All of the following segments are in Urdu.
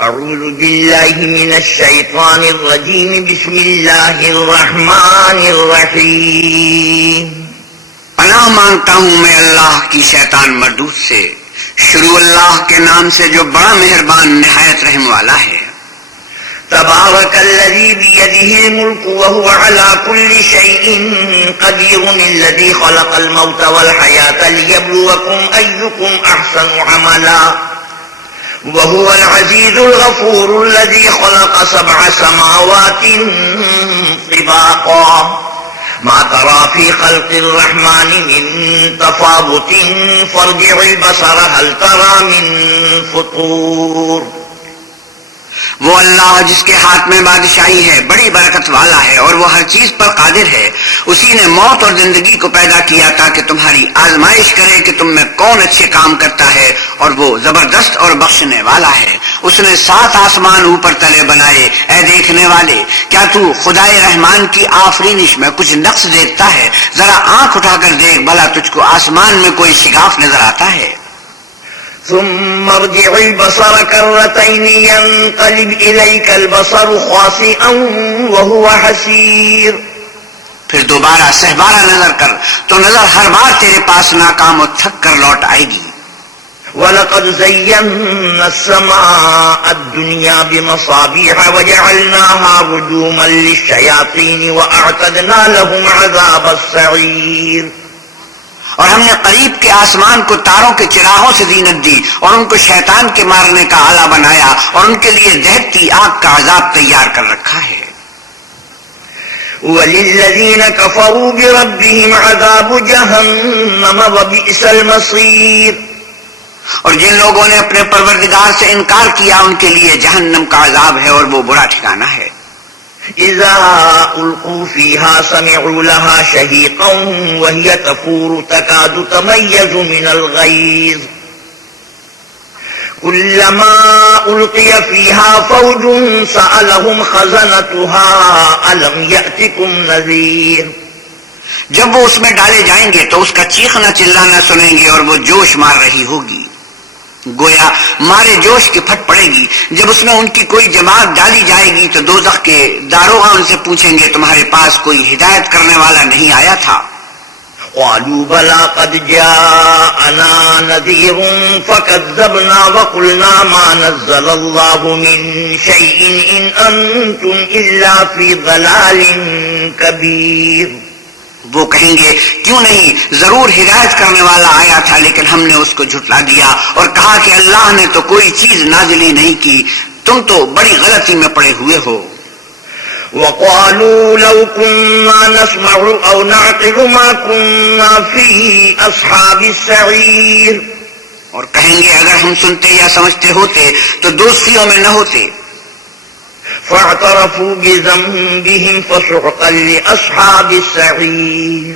اعوذ باللہ من الشیطان الرجیم بسم اللہ الرحمن الرحیم پناہ مانگتا ہوں میں اللہ کی شیطان مردود سے، شروع اللہ کے نام سے جو بڑا مہربان نہایت رحم والا ہے۔ تبارک الذی بیدہ الملک وهو علی کل شیء قدیر الذی خلق الموت والحیاة لیبلوکم ایکم احسن عملا وهو العزیز الغفور الذی خلق 7 سماوات طباقا ما ترى في خلق الرحمن من تفاوت فارجع البصر هل ترى من فطور۔ وہ اللہ جس کے ہاتھ میں بادشاہی ہے، بڑی برکت والا ہے اور وہ ہر چیز پر قادر ہے۔ اسی نے موت اور زندگی کو پیدا کیا تاکہ تمہاری آزمائش کرے کہ تم میں کون اچھے کام کرتا ہے، اور وہ زبردست اور بخشنے والا ہے۔ اس نے 7 آسمان اوپر تلے بنائے۔ اے دیکھنے والے، کیا تو خدائے رحمان کی آفرینش میں کچھ نقص دیکھتا ہے؟ ذرا آنکھ اٹھا کر دیکھ، بھلا تجھ کو آسمان میں کوئی شگاف نظر آتا ہے؟ ثم ارجع البصر كرتين ينقلب إليك البصر خاسئا وهو حسير۔ پھر دوبارہ سہبارہ نظر کر تو نظر ہر بار تیرے پاس ناکام و تھک کر لوٹ آئے گی۔ وَلَقَدْ زَيَّنَّا السَّمَاءَ الدُّنْيَا بِمَصَابِيحَ وَجَعَلْنَاهَا رُجُومًا لِلشَّيَاطِينِ وَأَعْتَدْنَا لَهُمْ عَذَابَ السَّعِيرِ۔ اور ہم نے قریب کے آسمان کو تاروں کے چراغوں سے زینت دی اور ان کو شیطان کے مارنے کا آلہ بنایا، اور ان کے لیے دہتی آگ کا عذاب تیار کر رکھا ہے۔ وَلِلَّذِينَ كَفَرُوا بِرَبِّهِمْ عَذَابُ جَهَنَّمَ وَبِئْسَ الْمَصِيرُ۔ اور جن لوگوں نے اپنے پروردگار سے انکار کیا ان کے لیے جہنم کا عذاب ہے اور وہ برا ٹھکانہ ہے۔ اذا القوا فيها سمعوا لها شهيقا وهي تفور تكاد تميز من الغيظ كلما القي فيها فوج سألهم خزنتها ألم يأتكم نذير۔ جب وہ اس میں ڈالے جائیں گے تو اس کا چیخنا چلانا سنیں گے اور وہ جوش مار رہی ہوگی، گویا مارے جوش کے پھٹ پڑے گی۔ جب اس میں ان کی کوئی جماعت ڈالی جائے گی تو دوزخ کے داروغہ ان سے پوچھیں گے تمہارے پاس کوئی ہدایت کرنے والا نہیں آیا تھا؟ قالوا بلى قد جاءنا نذير فكذبنا وقلنا ما نزل الله من شيء إن أنتم إلا في ضلال كبير۔ وہ کہیں گے کیوں نہیں، ضرور ہدایت کرنے والا آیا تھا لیکن ہم نے اس کو جھٹلا دیا، اور کہا کہ اللہ نے تو کوئی چیز نازل ہی نہیں کی، تم تو بڑی غلطی میں پڑے ہوئے ہو۔ وقالوا لو كنا نسمع أو نعقل ما كنا في أصحاب السعير۔ اور کہیں گے اگر ہم سنتے یا سمجھتے ہوتے تو دوستیوں میں نہ ہوتے۔ فاعترفوا بذنبهم فسحقا لأصحاب السعير۔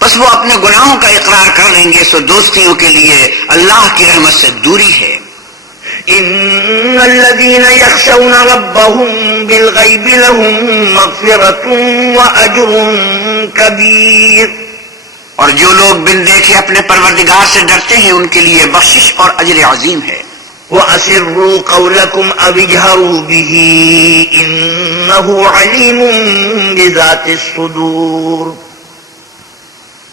بس وہ اپنے گناہوں کا اقرار کر لیں گے سو دوستیوں کے لیے اللہ کی رحمت سے دوری ہے۔ ان الذين يخشون ربهم بالغيب لهم مغفرة واجر كبير۔ اور جو لوگ بن دیکھے اپنے پروردگار سے ڈرتے ہیں ان کے لیے بخشش اور اجر عظیم ہے۔ وَأَسِرُّوا قَوْلَكُمْ أَوِ اجْهَرُوا بِهِ إِنَّهُ عَلِيمٌ بِذَاتِ الصُّدُورِ۔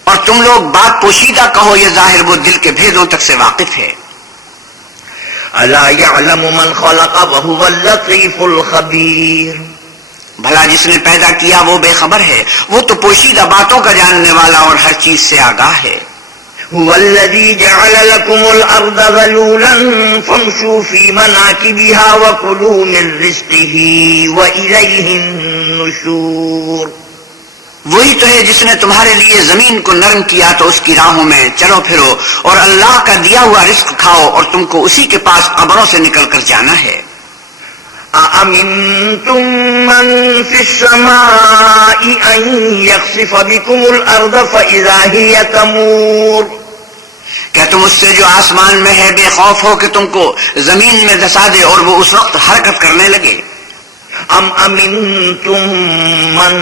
اور تم لوگ بات پوشیدہ کہو، یہ ظاہر وہ دل کے بھیدوں تک سے واقف ہے۔ أَلَا يَعْلَمُ مَنْ خَلَقَ وَهُوَ اللَّطِيفُ الْخَبِيرُ۔ بھلا جس نے پیدا کیا وہ بے خبر ہے، وہ تو پوشیدہ باتوں کا جاننے والا اور ہر چیز سے آگاہ ہے۔ هو الذي جعل لكم الأرض ذلولا فامشوا في مناكبها وكلوا من رزقه وإليه النشور۔ وہی تو ہے جس نے تمہارے لیے زمین کو نرم کیا تو اس کی راہوں میں چلو پھرو، اور اللہ کا دیا ہوا رزق کھاؤ، اور تم کو اسی کے پاس قبروں سے نکل کر جانا ہے۔ أَأَمِنْتُمْ مَنْ فِي السَّمَاءِ أَنْ يَخْسِفَ بِكُمُ الْأَرْضَ فَإِذَا هِيَ تَمُورُ۔ کیا تم اس سے جو آسمان میں ہے بے خوف ہو کہ تم کو زمین میں دھسا دے اور وہ اس وقت حرکت کرنے لگے؟ أَمْ أَمِنْتُمْ مَنْ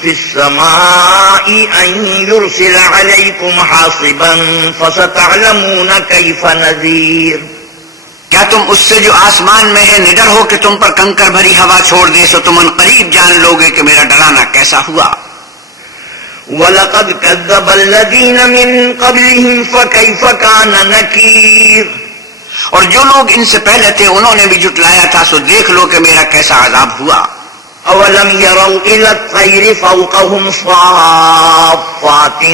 فِي السَّمَاءِ أَنْ يُرْسِلَ عَلَيْكُمْ حَاصِبًا فَسَتَعْلَمُونَ كَيْفَ نَذِيرٌ۔ کیا تم اس سے جو آسمان میں ہے نڈر ہو کہ تم پر کنکر بھری ہوا چھوڑ دے؟ سو تم عنقریب جان لوگے کہ میرا ڈرانا کیسا ہوا۔ وَلَقَدْ كَذَّبَ الَّذِينَ مِن قَبْلِهِمْ فَكَيْفَ كَانَ نَكِيرٌ۔ اور جو لوگ ان سے پہلے تھے انہوں نے بھی جھٹلایا تھا، سو دیکھ لو کہ میرا کیسا عذاب ہوا۔ أَوَلَمْ يَرَوْا إِلَى الطَّيْرِ فَوْقَهُمْ صَافَّاتٍ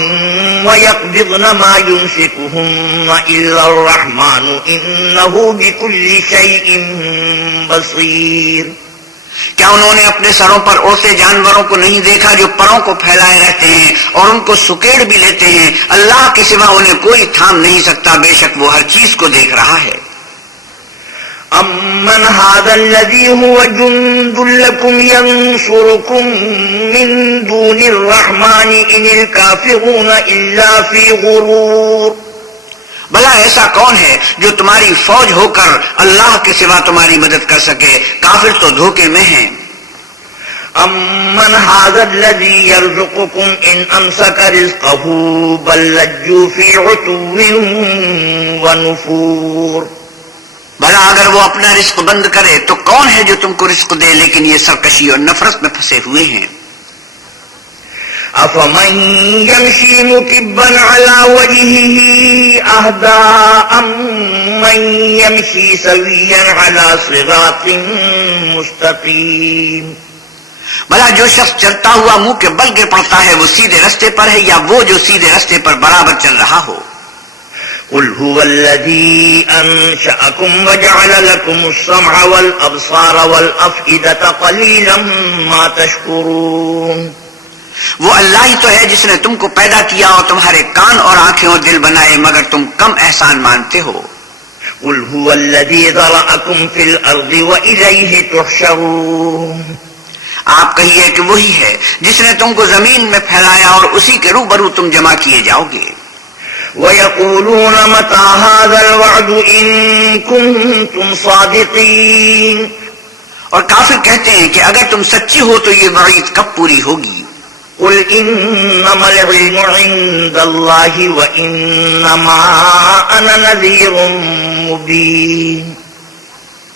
وَيَقْبِضْنَ مَا يُمْسِكُهُنَّ إِلَّا الرَّحْمَنُ إِنَّهُ بِكُلِّ شَيْءٍ بَصِيرٌ۔ کیا انہوں نے اپنے سروں پر اڑتے جانوروں کو نہیں دیکھا جو پروں کو پھیلائے رہتے ہیں اور ان کو سکیڑ بھی لیتے ہیں؟ اللہ کے سوا انہیں کوئی تھام نہیں سکتا، بے شک وہ ہر چیز کو دیکھ رہا ہے۔ أَمَّنْ هَذَا الَّذِي هُوَ جُنْدٌ لَكُمْ يَنْصُرُكُمْ مِنْ دُونِ الرَّحْمَنِ إِنِ الْكَافِرُونَ إِلَّا فِي غُرُورٍ۔ بھلا ایسا کون ہے جو تمہاری فوج ہو کر اللہ کے سوا تمہاری مدد کر سکے؟ کافر تو دھوکے میں ہیں۔ أَمَّنْ هَذَا الَّذِي يَرْزُقُكُمْ إِنْ أَمْسَكَ رِزْقَهُ بَلْ لَجُّوا فِي عُتُوٍّ وَنُفُورٍ۔ بھلا اگر وہ اپنا رزق بند کرے تو کون ہے جو تم کو رزق دے؟ لیکن یہ سرکشی اور نفرت میں پھنسے ہوئے ہیں۔ أَفَمَنْ يَمْشِي مُكِبًّا عَلَى وَجْهِهِ أَهْدَىٰ أَمَّنْ يَمْشِي سَوِيًّا عَلَى صِرَاطٍ مُسْتَقِيمٍ۔ بھلا جو شخص چلتا ہوا منہ کے بل گر پڑتا ہے وہ سیدھے رستے پر ہے یا وہ جو سیدھے رستے پر برابر چل رہا ہو؟ قُلْ هُوَ الَّذِي أَنشَأَكُمْ وَجَعَلَ لَكُمُ السَّمْعَ وَالْأَبْصَارَ وَالْأَفْئِدَةَ قَلِيلًا مَا تَشْكُرُونَ۔ وہ اللہ ہی تو ہے جس نے تم کو پیدا کیا اور تمہارے کان اور آنکھیں اور دل بنائے، مگر تم کم احسان مانتے ہو۔ قُلْ هُوَ الَّذِي ذَرَأَكُمْ فِي الْأَرْضِ وَإِلَيْهِ تُحْشَرُونَ۔ آپ کہیے کہ وہی ہے جس نے تم کو زمین میں پھیلایا اور اسی کے روبرو تم جمع کیے جاؤ گے۔ وَيَقُولُونَ مَتَىٰ هَٰذَا الْوَعْدُ إِن كُنتُمْ صَادِقِينَ۔ اور کافر کہتے ہیں کہ اگر تم سچی ہو تو یہ وعید کب پوری ہوگی؟ قُلْ إِنَّمَا الْعِلْمُ عِندَ اللَّهِ وَإِنَّمَا أَنَا نَذِيرٌ مُّبِينٌ۔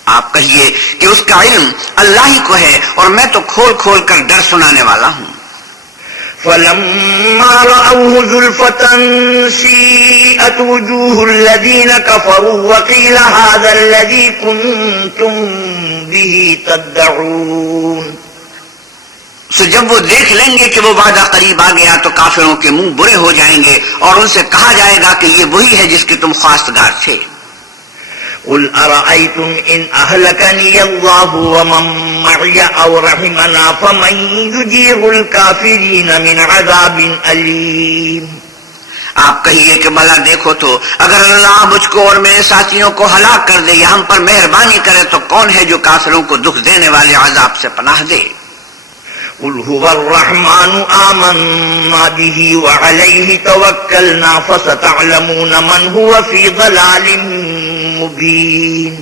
آپ کہیے کہ اس کا علم اللہ ہی کو ہے اور میں تو کھول کھول کر ڈر سنانے والا ہوں۔ فَلَمَّا رَأَوْهُ زُلْفَةً سِيئَتْ وُجُوهُ الَّذِينَ كَفَرُوا وَقِيلَ هَٰذَا الَّذِي كُنتُم بِهِ تَدَّعُونَ۔ سو جب وہ دیکھ لیں گے کہ وہ وعدہ قریب آ گیا تو کافروں کے منہ برے ہو جائیں گے اور ان سے کہا جائے گا کہ یہ وہی ہے جس کے تم خواستگار تھے۔ قُلْ أَرَأَيْتُمْ إِنْ أَهْلَكَنِيَ اللَّهُ وَمَن مَّعِيَ أَوْ رَحِمَنَا فَمَن يُجِيرُ الْكَافِرِينَ مِنْ عَذَابٍ أَلِيمٍ۔ آپ کہیے کہ بھلا دیکھو تو اگر اللہ مجھ کو اور میرے ساتھیوں کو ہلاک کر دے یا ہم پر مہربانی کرے تو کون ہے جو کافروں کو دکھ دینے والے عذاب سے پناہ دے؟ قُلْ هُوَ الرَّحْمَٰنُ آمَنَّا بِهِ وَعَلَيْهِ تَوَكَّلْنَا فَسَتَعْلَمُونَ مَنْ هُوَ فِي ضَلَالٍ مُّبِينٍ۔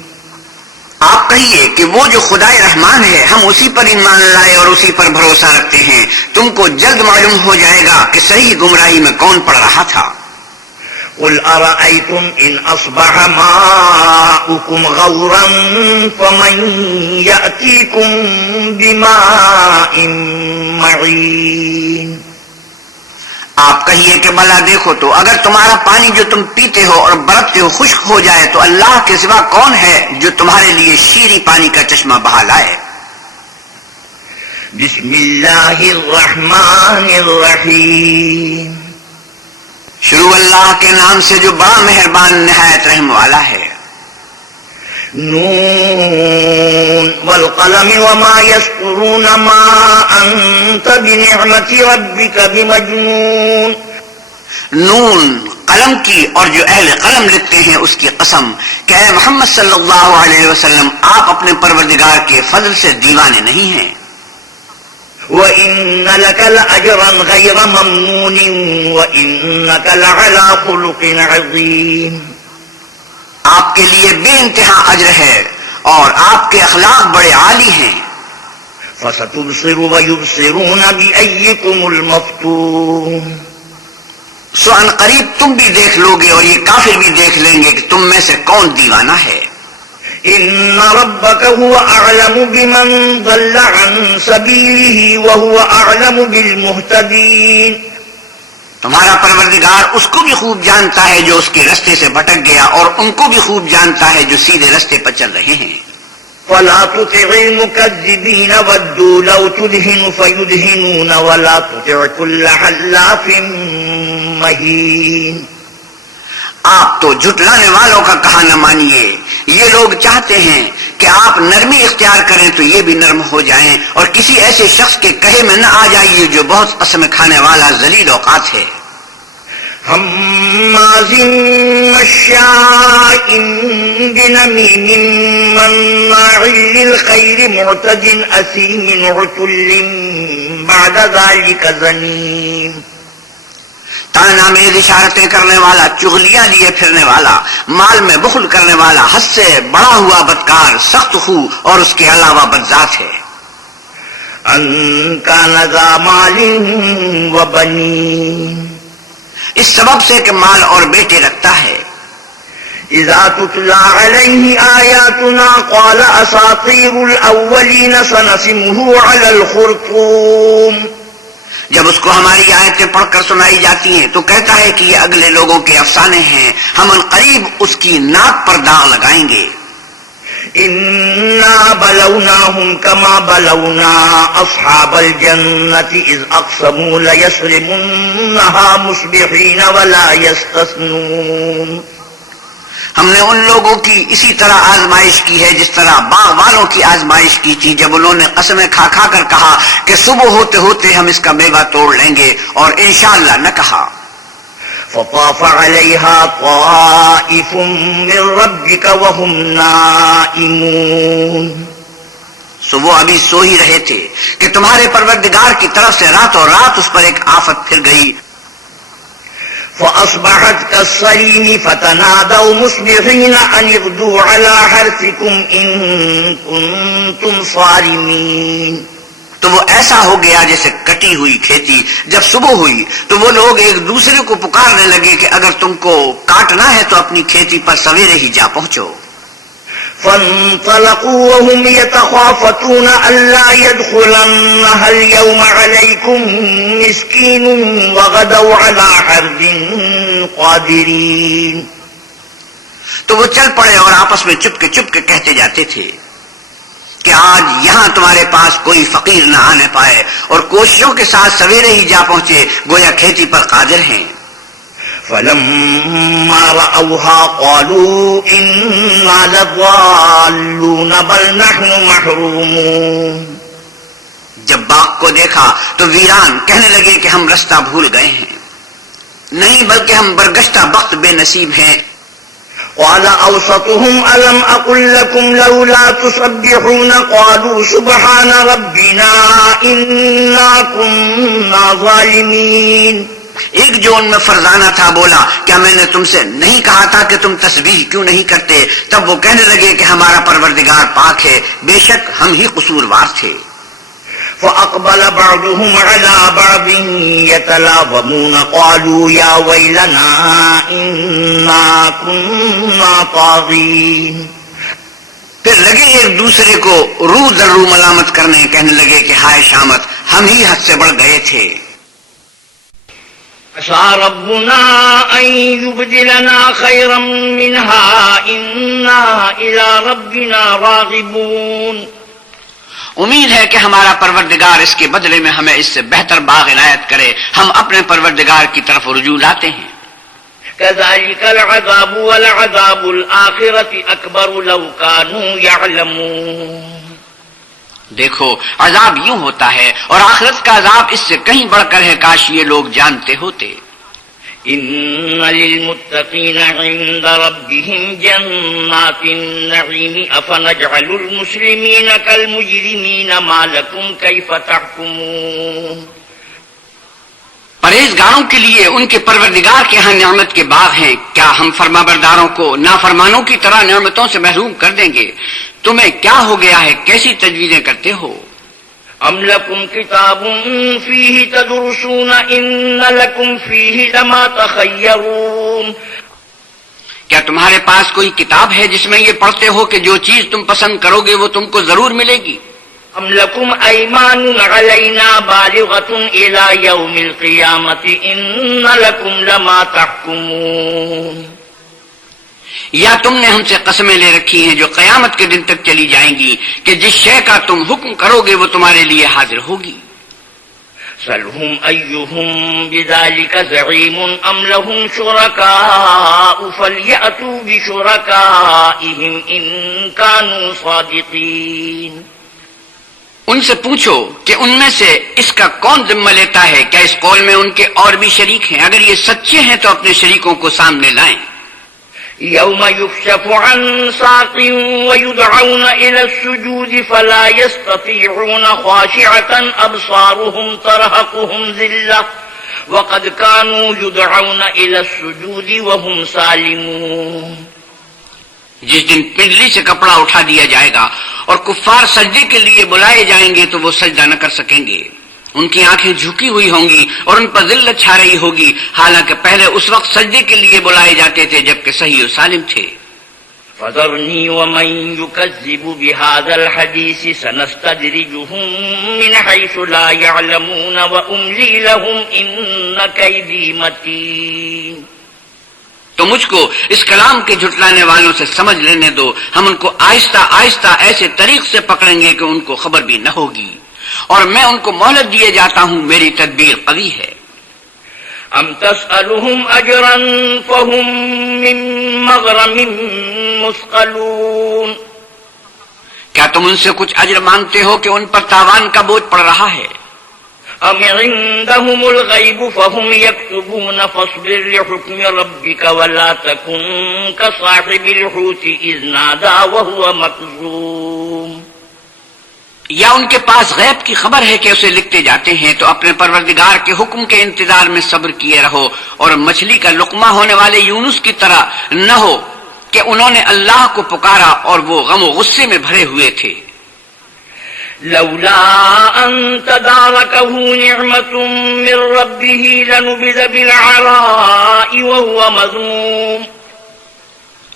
آپ کہیے کہ وہ جو خدائے رحمان ہے ہم اسی پر ایمان لائے اور اسی پر بھروسہ رکھتے ہیں، تم کو جلد معلوم ہو جائے گا کہ صحیح گمراہی میں کون پڑ رہا تھا۔ قُلْ أَرَأَيْتُمْ إِنْ أَصْبَحَ مَاؤُكُمْ غَوْرًا فَمَن يَأْتِيكُم بِمَاءٍ مَّعِينٍ۔ آپ کہیے کہ بھلا دیکھو تو اگر تمہارا پانی جو تم پیتے ہو اور برتتے ہو خشک ہو جائے تو اللہ کے سوا کون ہے جو تمہارے لیے شیریں پانی کا چشمہ بہا لائے؟ بسم اللہ الرحمن الرحیم۔ شروع اللہ کے نام سے جو بڑا مہربان نہایت رحم والا ہے۔ نون والقلم وما يسطرون ما أنت بنعمة ربك بمجنون۔ نون قلم کی اور جو اہل قلم لکھتے ہیں اس کی قسم کہ اے محمد صلی اللہ علیہ وسلم آپ اپنے پروردگار کے فضل سے دیوانے نہیں ہیں۔ وَإِنَّ لَكَ لَأَجْرًا غَيْرَ مَمْنُونٍ وَإِنَّكَ لَعَلَىٰ خُلُقٍ عَظِيمٍ۔ آپ کے لیے بے انتہا اجر ہے اور آپ کے اخلاق بڑے عالی ہیں۔ فَسَتُبْصِرُ وَيُبْصِرُونَ بِأَيِّكُمُ الْمَفْتُونُ۔ سو ان قریب تم بھی دیکھ لو گے اور یہ کافر بھی دیکھ لیں گے کہ تم میں سے کون دیوانہ ہے۔ إن ربك هو أعلم بمن ضل عن سبيله وهو أعلم بالمهتدين. تمہارا پروردگار اس کو بھی خوب جانتا ہے جو اس کے رستے سے بھٹک گیا، اور ان کو بھی خوب جانتا ہے جو سیدھے رستے پر چل رہے ہیں. فلا تطع المكذبين ودوا لو تدهن فيدهنون ولا تطع كل حلاف مهين. آپ تو جھٹلانے والوں کا کہا نہ مانیے. یہ لوگ چاہتے ہیں کہ آپ نرمی اختیار کریں تو یہ بھی نرم ہو جائیں، اور کسی ایسے شخص کے کہے میں نہ آ جائیے جو بہت قسم کھانے والا ذلیل اوقات ہے. هماز مشاء بنميم مناع للخير معتد أثيم عتل بعد ذلك زنيم. تانا میں اشارتیں کرنے والا، چغلیاں لیے پھرنے والا، مال میں بخل کرنے والا، حد سے بڑا ہوا بدکار، سخت خو اور اس کے علاوہ بدذات ہے. أن كان ذا مال وبنين. اس سبب سے کہ مال اور بیٹے رکھتا ہے. إذا تتلى عليه آياتنا قال أساطير الأولين سنسمه على الخرطوم. جب اس کو ہماری آیتیں پڑھ کر سنائی جاتی ہیں تو کہتا ہے کہ یہ اگلے لوگوں کے افسانے ہیں، ہم عنقریب اس کی ناک پر داغ لگائیں گے. إنا بلوناهم كما بلونا أصحاب الجنة إذ أقسموا ليصرمنها مصبحين ولا يستثنون. ہم نے ان لوگوں کی اسی طرح آزمائش کی ہے جس طرح باغ والوں کی آزمائش کی تھی جب انہوں نے قسمیں کھا کھا کر کہا کہ صبح ہوتے ہوتے ہم اس کا میوہ توڑ لیں گے، اور انشاءاللہ نہ کہا. فطاف عليها طائف من ربك وهم نائمون. صبح ابھی سو ہی رہے تھے کہ تمہارے پروردگار کی طرف سے راتوں رات اس پر ایک آفت پھر گئی. فأصبحت كالصريم فتنادوا مصبحين أن اغدوا على حرثكم إن كنتم صارمين. تو وہ ایسا ہو گیا جیسے کٹی ہوئی کھیتی. جب صبح ہوئی تو وہ لوگ ایک دوسرے کو پکارنے لگے کہ اگر تم کو کاٹنا ہے تو اپنی کھیتی پر سویرے ہی جا پہنچو. فانطلقوا وهم يتخافتون ألا يدخلنها اليوم عليكم مسكين وغدوا على حرد قادرين. تو وہ چل پڑے اور آپس میں چپ کے کہتے جاتے تھے کہ آج یہاں تمہارے پاس کوئی فقیر نہ آنے پائے، اور کوششوں کے ساتھ سویرے ہی جا پہنچے گویا کھیتی پر قادر ہیں. فلما رأوها قالوا إنا لضالون بل نحن محرومون. جب باغ کو دیکھا تو ویران کہنے لگے کہ ہم رستہ بھول گئے ہیں، نہیں بلکہ ہم برگشتہ بخت بے نصیب ہیں. قال أوسطهم ألم أقل لكم لولا تسبحون قالوا سبحان ربنا إنا كنا ظالمين. ایک جو ان میں فرزانہ تھا بولا کیا میں نے تم سے نہیں کہا تھا کہ تم تسبیح کیوں نہیں کرتے؟ تب وہ کہنے لگے کہ ہمارا پروردگار پاک ہے، بے شک ہم ہی قصوروار تھے. فأقبل بعضهم على بعض يتلاومون قالوا يا ويلنا إنا كنا طاغين. پھر لگے ایک دوسرے کو رو در رو ملامت کرنے، کہنے لگے کہ ہائے شامت، ہم ہی حد سے بڑھ گئے تھے. عسى ربنا أن يبدلنا خيرا منها إنا إلى ربنا راغبون. امید ہے کہ ہمارا پروردگار اس کے بدلے میں ہمیں اس سے بہتر باغ عنایت کرے، ہم اپنے پروردگار کی طرف رجوع لاتے ہیں. كذلك العذاب والعذاب الآخرة أكبر لو كانوا يعلمون. دیکھو عذاب یوں ہوتا ہے اور آخرت کا عذاب اس سے کہیں بڑھ کر ہے، کاش یہ لوگ جانتے ہوتے. إن للمتقين عند ربهم جنات النعيم أفنجعل المسلمين كالمجرمين ما لكم كيف تحكمون. پرہیزگاروں کے لیے ان کے پروردگار کے ہاں نعمت کے باغ ہیں، کیا ہم فرمانبرداروں کو نافرمانوں کی طرح نعمتوں سے محروم کر دیں گے؟ تمہیں کیا ہو گیا ہے، کیسی تجویزیں کرتے ہو؟ أم لكم كتاب فيه تدرسون إن لكم فيه لما تخيرون. کیا تمہارے پاس کوئی کتاب ہے جس میں یہ پڑھتے ہو کہ جو چیز تم پسند کرو گے وہ تم کو ضرور ملے گی؟ ام لکم ایمان علینا بالغۃ الی یوم القیامۃ ان لکم لما تحکمون، یا تم نے ہم سے قسمیں لے رکھی ہیں جو قیامت کے دن تک چلی جائیں گی کہ جس شے کا تم حکم کرو گے وہ تمہارے لیے حاضر ہوگی۔ سلہم ایہم بذالک زعیم ام لہم شرکاء فلیأتوا بشرکائہم ان کانوا صادقین، ان سے پوچھو کہ ان میں سے اس کا کون ذمہ لیتا ہے، کیا اس قول میں ان کے اور بھی شریک ہیں؟ اگر یہ سچے ہیں تو اپنے شریکوں کو سامنے لائیں۔ یوم یکشف عن ساق ویدعون الی السجود فلا یستطیعون خاشعة ابصارهم ترهقهم ذلة وقد كانوا يدعون الی السجود وهم سالمون، جس دن پنڈلی سے کپڑا اٹھا دیا جائے گا اور کفار سجدے کے لیے بلائے جائیں گے تو وہ سجدہ نہ کر سکیں گے، ان کی آنکھیں جھکی ہوئی ہوں گی اور ان پر ذلت چھا رہی ہوگی، حالانکہ پہلے اس وقت سجدے کے لیے بلائے جاتے تھے جبکہ صحیح و سالم تھے۔ فذرنی ومن یکذب بهذا الحدیث سنستدرجهم من حیث لا يعلمون واملی لهم ان کیدی متین، تو مجھ کو اس کلام کے جھٹلانے والوں سے سمجھ لینے دو، ہم ان کو آہستہ آہستہ ایسے طریق سے پکڑیں گے کہ ان کو خبر بھی نہ ہوگی، اور میں ان کو مہلت دیے جاتا ہوں، میری تدبیر قوی ہے۔ ام تسألهم اجرا فهم من مغرم مثقلون، کیا تم ان سے کچھ اجر مانگتے ہو کہ ان پر تاوان کا بوجھ پڑ رہا ہے؟ ام عندهم الغیب فهم یکتبون فاصبر لحکم ربک ولا تکن کصاحب الحوت اذ نادى وهو مکظوم، یا ان کے پاس غیب کی خبر ہے کہ اسے لکھتے جاتے ہیں، تو اپنے پروردگار کے حکم کے انتظار میں صبر کیے رہو، اور مچھلی کا لقمہ ہونے والے یونس کی طرح نہ ہو کہ انہوں نے اللہ کو پکارا اور وہ غم و غصے میں بھرے ہوئے تھے۔ لولا ان تداركه نعمة من ربه لنبذ بالعراء وهو مذموم،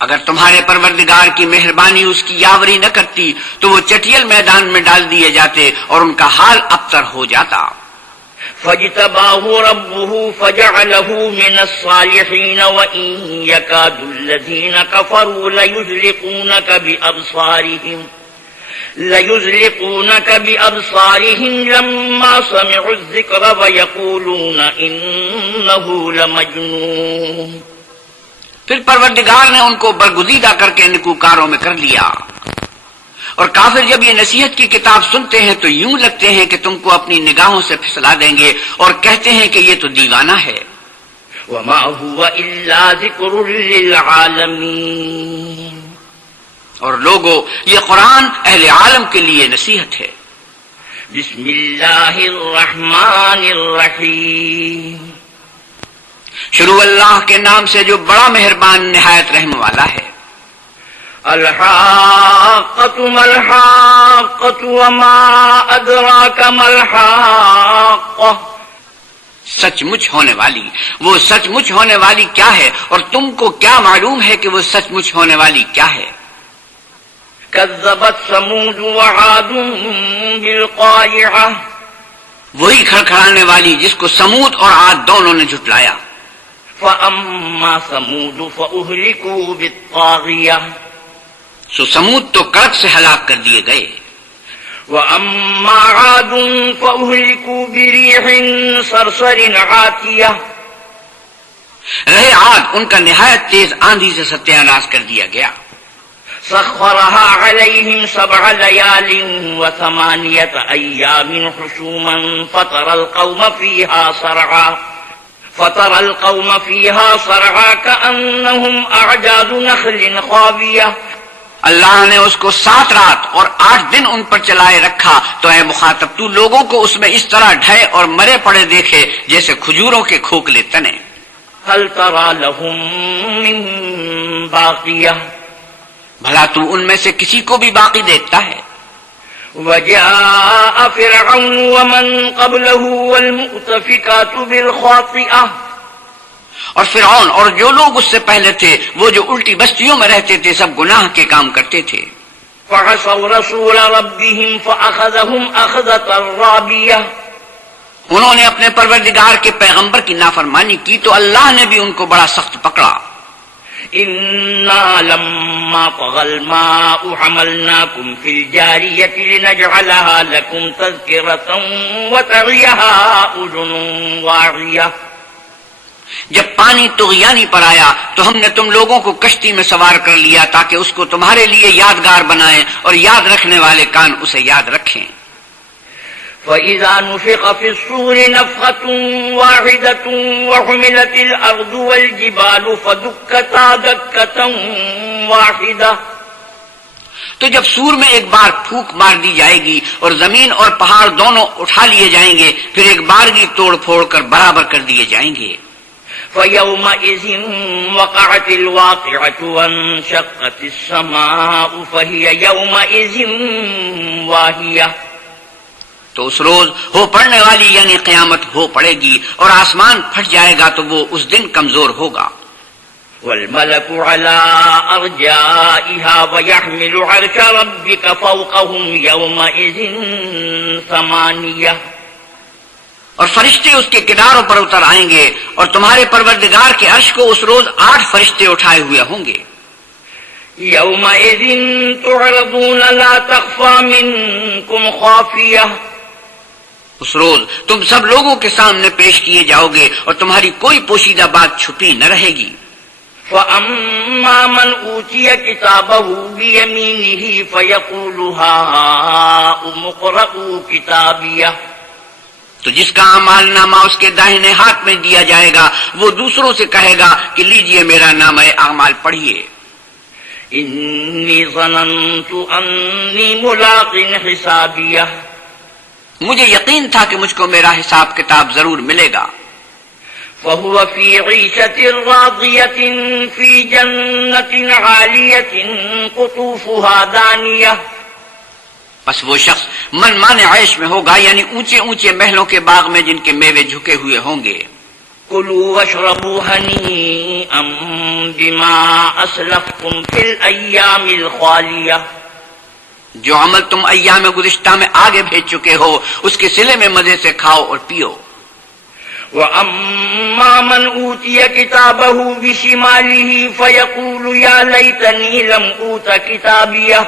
اگر تمہارے پروردگار کی مہربانی اس کی یاوری نہ کرتی تو وہ چٹیل میدان میں ڈال دیے جاتے اور ان کا حال ابتر ہو جاتا۔ فاجتباه ربه فجعله من الصالحين وإن يكاد الذين كفروا ليزلقونك بأبصارهم لما سمعوا الذكر ويقولون إنه لمجنون، پھر پروردگار نے ان کو برگزیدہ کر کے نکوکاروں میں کر لیا، اور کافر جب یہ نصیحت کی کتاب سنتے ہیں تو یوں لگتے ہیں کہ تم کو اپنی نگاہوں سے پھسلا دیں گے اور کہتے ہیں کہ یہ تو دیوانہ ہے۔ وما هو إلا ذكر للعالمين، اور لوگو یہ قرآن اہل عالم کے لیے نصیحت ہے۔ بسم اللہ الرحمن الرحیم، شروع اللہ کے نام سے جو بڑا مہربان نہایت رحم والا ہے۔ الحاقۃ ما الحاقۃ وما ادراک ما الحاقۃ، سچ مچ ہونے والی، وہ سچ مچ ہونے والی کیا ہے اور تم کو کیا معلوم ہے کہ وہ سچ مچ ہونے والی کیا ہے؟ کذبت ثمود وعاد بالقارعۃ، وہی کھڑکھڑانے والی جس کو سمود اور عاد دونوں نے جھٹلایا۔ فَأَمَّا ثَمُودُ فَأُهْلِكُوا بِالطَّاغِيَةِ، سو سمود تو کڑک سے ہلاک کر دیے گئے۔ وَأَمَّا عَادٌ فَأُهْلِكُوا بِرِيحٍ صَرْصَرٍ عَاتِيَةٍ، رہے عاد ان کا نہایت تیز آندھی سے ستیہ ناش کر دیا گیا۔ سخرها عليهم 7 ليال و8 أيام حسوما فترى القوم فيها صرعا كأنهم أعجاز نخل خاوية، اللہ نے اس کو 7 رات اور 8 دن ان پر چلائے رکھا، تو اے مخاطب تو لوگوں کو اس میں اس طرح ڈھے اور مرے پڑے دیکھے جیسے کھجوروں کے کھوکھلے تنے۔ هل ترى لهم من باقية، بھلا تو ان میں سے کسی کو بھی باقی دیکھتا ہے؟ وجاء فرعون ومن قبله والمؤتفكات بالخاطئة، اور فرعون اور جو لوگ اس سے پہلے تھے وہ جو الٹی بستیوں میں رہتے تھے سب گناہ کے کام کرتے تھے. فعصوا رسول ربهم فأخذهم أخذة رابية. انہوں نے اپنے پروردگار کے پیغمبر کی نافرمانی کی تو اللہ نے بھی ان کو بڑا سخت پکڑا. إنا لما طغى الماء حملناكم في الجارية لنجعلها لكم تذكرة وتعيها أذن واعية. جب پانی طغیانی پر آیا تو ہم نے تم لوگوں کو کشتی میں سوار کر لیا تاکہ اس کو تمہارے لیے یادگار بنائیں اور یاد رکھنے والے کان اسے یاد رکھیں. فَإِذَا نُفِخَ فِي الصُّورِ نَفْخَةٌ وَاحِدَةٌ وَحُمِلَتِ الْأَرْضُ وَالْجِبَالُ فَدُكَّتَا دَكَّةً وَاحِدَةً. تو جب سور میں ایک بار پھونک مار دی جائے گی اور زمین اور پہاڑ دونوں اٹھا لیے جائیں گے پھر ایک بارگی توڑ پھوڑ کر برابر کر دیے جائیں گے. فَيَوْمَئِذٍ وَقَعَتِ الْوَاقِعَةُ وَانشَقَّتِ السَّمَاءُ فَهِيَ يَوْمَئِذٍ وَاهِيَةٌ. تو اس روز ہو پڑنے والی یعنی قیامت ہو پڑے گی اور آسمان پھٹ جائے گا تو وہ اس دن کمزور ہوگا. وَالْمَلَكُ عَلَىٰ أَرْجَائِهَا وَيَحْمِلُ عَرْشَ رَبِّكَ فَوْقَهُمْ يَوْمَئِذٍ ثَمَانِيَةٌ. اور فرشتے اس کے کناروں پر اتر آئیں گے اور تمہارے پروردگار کے عرش کو اس روز 8 فرشتے اٹھائے ہوئے ہوں گے. يَوْمَئِذٍ تُعْرَضُونَ لَا تَخْفَىٰ مِنكُمْ خَافِيَةٌ. اس روز تم سب لوگوں کے سامنے پیش کیے جاؤ گے اور تمہاری کوئی پوشیدہ بات چھپی نہ رہے گی. فَأَمَّا مَنْ أُوتِيَ كِتَابَهُ بِيَمِينِهِ فَيَقُولُ هَاؤُمُ اقْرَءُوا كِتَابِيَهْ. تو جس کا اعمال نامہ اس کے داہنے ہاتھ میں دیا جائے گا وہ دوسروں سے کہے گا کہ لیجئے میرا نامہ اعمال پڑھیے. إِنِّي ظَنَنْتُ أَنِّي مُلَاقٍ حِسَابِيَهْ. مجھے یقین تھا کہ مجھ کو میرا حساب کتاب ضرور ملے گا. فَهُوَ فِي عِيشَةٍ رَاضِيَةٍ فِي جَنَّةٍ عَالِيَةٍ قُطُوفُهَا دَانِيَةٌ. بس وہ شخص من مانے عیش میں ہوگا یعنی اونچے اونچے محلوں کے باغ میں جن کے میوے جھکے ہوئے ہوں گے. كُلُوا وَاشْرَبُوا هَنِيئًا بِمَا أَسْلَفْتُمْ فِي الْأَيَّامِ الْخَالِيَةِ. جو عمل تم ایام گزشتہ میں آگے بھیج چکے ہو اس کے صلے میں مزے سے کھاؤ اور پیو. وَأَمَّا مَنْ أُوتِيَ كِتَابَهُ بِشِمَالِهِ فَيَقُولُ يَا لَيْتَنِي لَمْ أُوتَ كِتَابِيَهْ.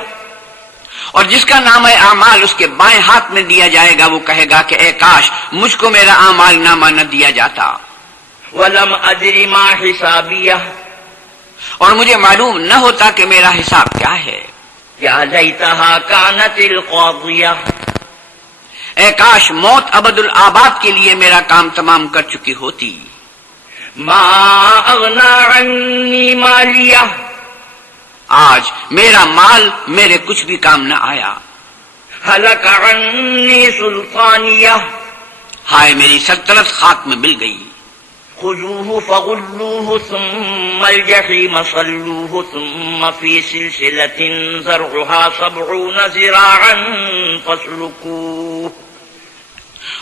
اور جس کا نامہ اعمال اس کے بائیں ہاتھ میں دیا جائے گا وہ کہے گا کہ اے کاش مجھ کو میرا اعمال نامہ نہ دیا جاتا. وَلَمْ أَدْرِ مَا حِسَابِيَهْ. اور مجھے معلوم نہ ہوتا کہ میرا حساب کیا ہے. يَا لَيْتَهَا كَانَتِ الْقَاضِيَةَ. اے کاش موت ابد الآباد کے لیے میرا کام تمام کر چکی ہوتی. مَا أَغْنَىٰ عَنِّي مَالِيَهْ. آج میرا مال میرے کچھ بھی کام نہ آیا. هَلَكَ عَنِّي سُلْطَانِيَهْ. ہائے میری سلطنت خاک میں مل گئی. خذوه فغلوه ثم الجحيم صلوه ثم في سلسلة زرعها 70 ذراعا فاسلكوه.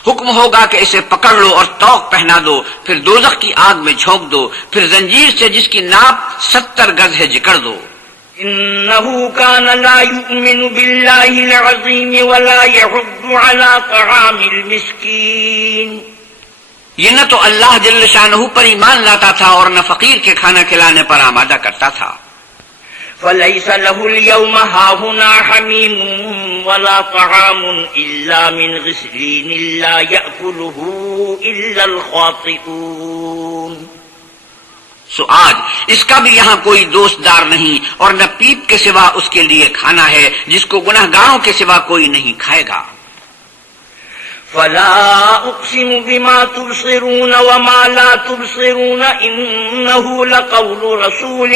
حکم ہوگا کہ اسے پکڑ لو اور توق پہنا دو پھر دوزخ کی آگ میں جھونک دو پھر زنجیر سے جس کی ناپ 70 گز ہے جکڑ دو. إنه كان لا يؤمن بالله العظيم ولا يحض على طعام المسكين. یہ نہ تو اللہ جل شانہ پر ایمان لاتا تھا اور نہ فقیر کے کھانا کھلانے پر آمادہ کرتا تھا. فَلَيْسَ لَهُ الْيَوْمَ هَاهُنَا حَمِيمٌ وَلَا طَعَامٌ إِلَّا مِنْ غِسْلِينٍ لَا يَأْكُلُهُ إِلَّا الْخَاطِئُونَ. سو آج اس کا بھی یہاں کوئی دوست دار نہیں اور نہ پیپ کے سوا اس کے لیے کھانا ہے جس کو گناہگاروں کے سوا کوئی نہیں کھائے گا. فلا اقسم بما تبصرون وما لا تبصرون انه لقول رسول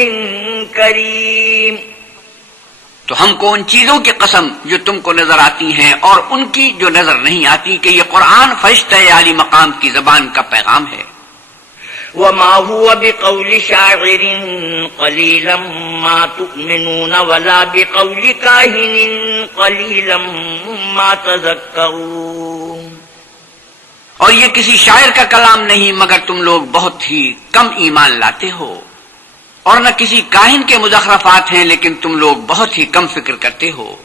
کریم. تو ہم کو ان چیزوں کی قسم جو تم کو نظر آتی ہیں اور ان کی جو نظر نہیں آتی کہ یہ قرآن فرشتہ عالی مقام کی زبان کا پیغام ہے. وما هو بقول شاعر قليلا ما تؤمنون ولا بقول كاهن قليلا ما تذكرون. اور یہ کسی شاعر کا کلام نہیں مگر تم لوگ بہت ہی کم ایمان لاتے ہو، اور نہ کسی کاہن کے مزخرفات ہیں لیکن تم لوگ بہت ہی کم فکر کرتے ہو۔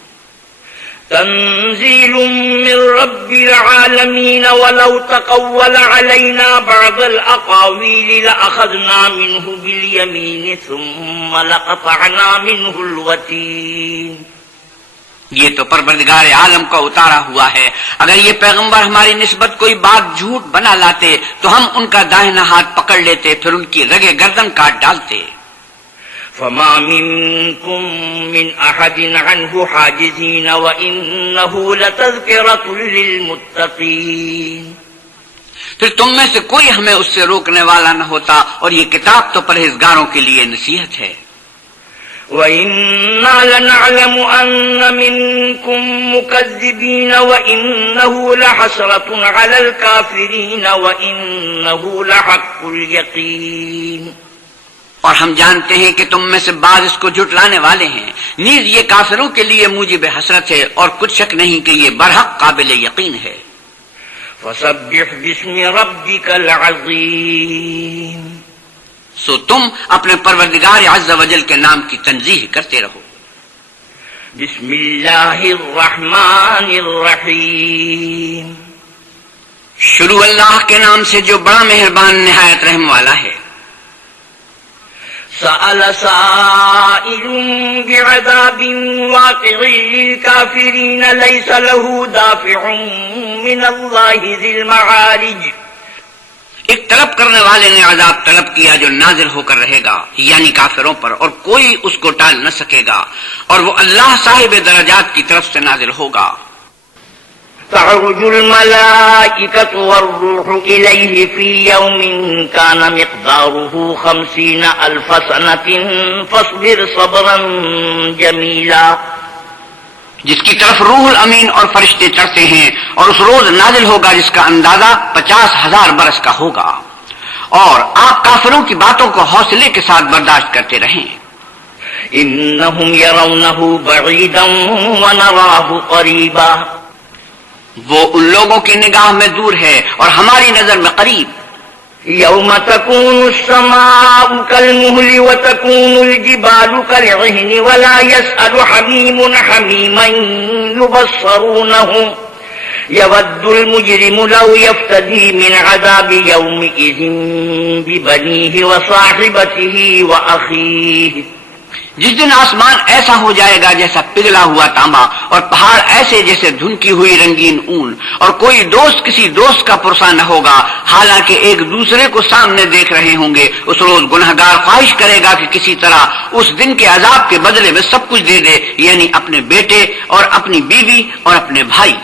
تنزيل من رب العالمين ولو تقول علينا بعض الأقاويل لأخذنا منه باليمين ثم لقطعنا منه الوتين۔ یہ تو پروردگار عالم کا اتارا ہوا ہے، اگر یہ پیغمبر ہماری نسبت کوئی بات جھوٹ بنا لاتے تو ہم ان کا داہنا ہاتھ پکڑ لیتے، پھر ان کی رگے گردن کاٹ ڈالتے۔ فما منكم من أحد عنه حاجزين وإنه لتذكرة للمتقين۔ پھر تم میں سے کوئی ہمیں اس سے روکنے والا نہ ہوتا، اور یہ کتاب تو پرہیزگاروں کے لیے نصیحت ہے۔ وَإِنَّا لَنَعْلَمُ أَنَّ مِنكُم مُّكَذِّبِينَ وَإِنَّهُ لَحَسْرَةٌ عَلَى الْكَافِرِينَ وَإِنَّهُ لَحَقُّ الْيَقِينِ۔ اور ہم جانتے ہیں کہ تم میں سے بعض اس کو جھٹلانے والے ہیں، نیز یہ کافروں کے لیے موجب حسرت ہے، اور کچھ شک نہیں کہ یہ برحق قابل یقین ہے۔ فَسَبِّحْ بِاسْمِ رَبِّكَ الْعَظِيمِ۔ سو تم اپنے پروردگار عز و جل کے نام کی تنزیہ کرتے رہو۔ بسم اللہ الرحمن الرحیم۔ شروع اللہ کے نام سے جو بڑا مہربان نہایت رحم والا ہے۔ سأل سائل بعذاب واقع للكافرين ليس له دافع من الله ذي المعارج۔ ایک طلب کرنے والے نے عذاب طلب کیا جو نازل ہو کر رہے گا، یعنی کافروں پر، اور کوئی اس کو ٹال نہ سکے گا، اور وہ اللہ صاحب درجات کی طرف سے نازل ہوگا۔ تعرج الملائكة والروح إليه في يوم كان مقداره 50,000 سنة فاصبر صبرا جميلا۔ جس کی طرف روح الامین اور فرشتے چڑھتے ہیں، اور اس روز نازل ہوگا جس کا اندازہ 50,000 برس کا ہوگا، اور آپ کافروں کی باتوں کو حوصلے کے ساتھ برداشت کرتے رہیں۔ إنهم يرونه بعيدا ونراه قريبا۔ وہ ان لوگوں کی نگاہ میں دور ہے اور ہماری نظر میں قریب۔ يوم تكون السماء كالمهل وتكون الجبال كالعهن ولا يسأل حميم حميما يبصرونهم يود المجرم لو يفتدي من عذاب يومئذ ببنيه وصاحبته وأخيه۔ جس دن آسمان ایسا ہو جائے گا جیسا پگھلا ہوا تانبا، اور پہاڑ ایسے جیسے دھنکی ہوئی رنگین اون، اور کوئی دوست کسی دوست کا پرسا نہ ہوگا، حالانکہ ایک دوسرے کو سامنے دیکھ رہے ہوں گے۔ اس روز گنہگار خواہش کرے گا کہ کسی طرح اس دن کے عذاب کے بدلے میں سب کچھ دے دے، یعنی اپنے بیٹے اور اپنی بیوی اور اپنے بھائی۔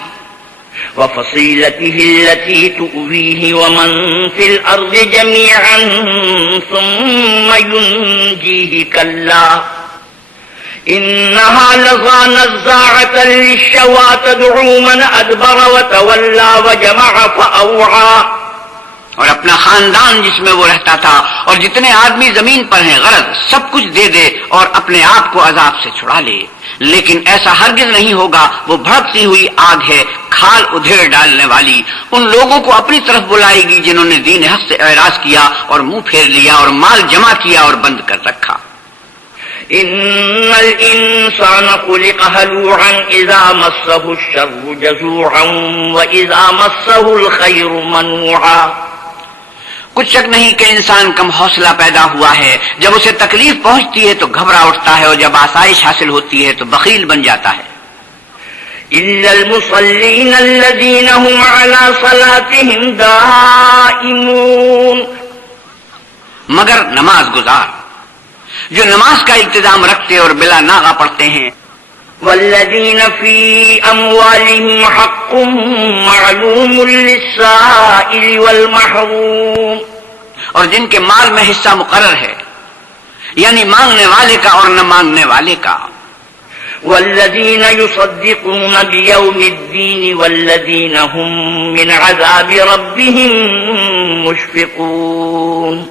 وفصيلته التي تؤويه ومن في الأرض جميعا ثم ينجيه كلا إنها لظى نزاعة للشوى تدعو من أدبر وتولى وجمع فأوعى۔ اور اپنا خاندان جس میں وہ رہتا تھا اور جتنے آدمی زمین پر ہیں غرض سب کچھ دے دے اور اپنے آپ کو عذاب سے چھڑا لے، لیکن ایسا ہرگز نہیں ہوگا۔ وہ بھڑکتی ہوئی آگ ہے، کھال ادھیڑ ڈالنے والی، ان لوگوں کو اپنی طرف بلائے گی جنہوں نے دین حق سے اعراض کیا اور منہ پھیر لیا اور مال جمع کیا اور بند کر رکھا۔ ان الانسان خلق هلوعا اذا مسه الشر جزوعا واذا مسه الخير منوعا۔ کچھ شک نہیں کہ انسان کم حوصلہ پیدا ہوا ہے، جب اسے تکلیف پہنچتی ہے تو گھبرا اٹھتا ہے، اور جب آسائش حاصل ہوتی ہے تو بخیل بن جاتا ہے۔ إلا المصلين الذين هم على صلاتهم دائمون۔ مگر نماز گزار جو نماز کا التزام رکھتے اور بلا ناغہ پڑھتے ہیں۔ والذين في أموالهم حق معلوم للسائل والمحروم۔ اور جن کے مال میں حصہ مقرر ہے، یعنی مانگنے والے کا اور نہ مانگنے والے کا۔ والذين يصدقون بيوم الدين والذين هم من عذاب ربهم مشفقون۔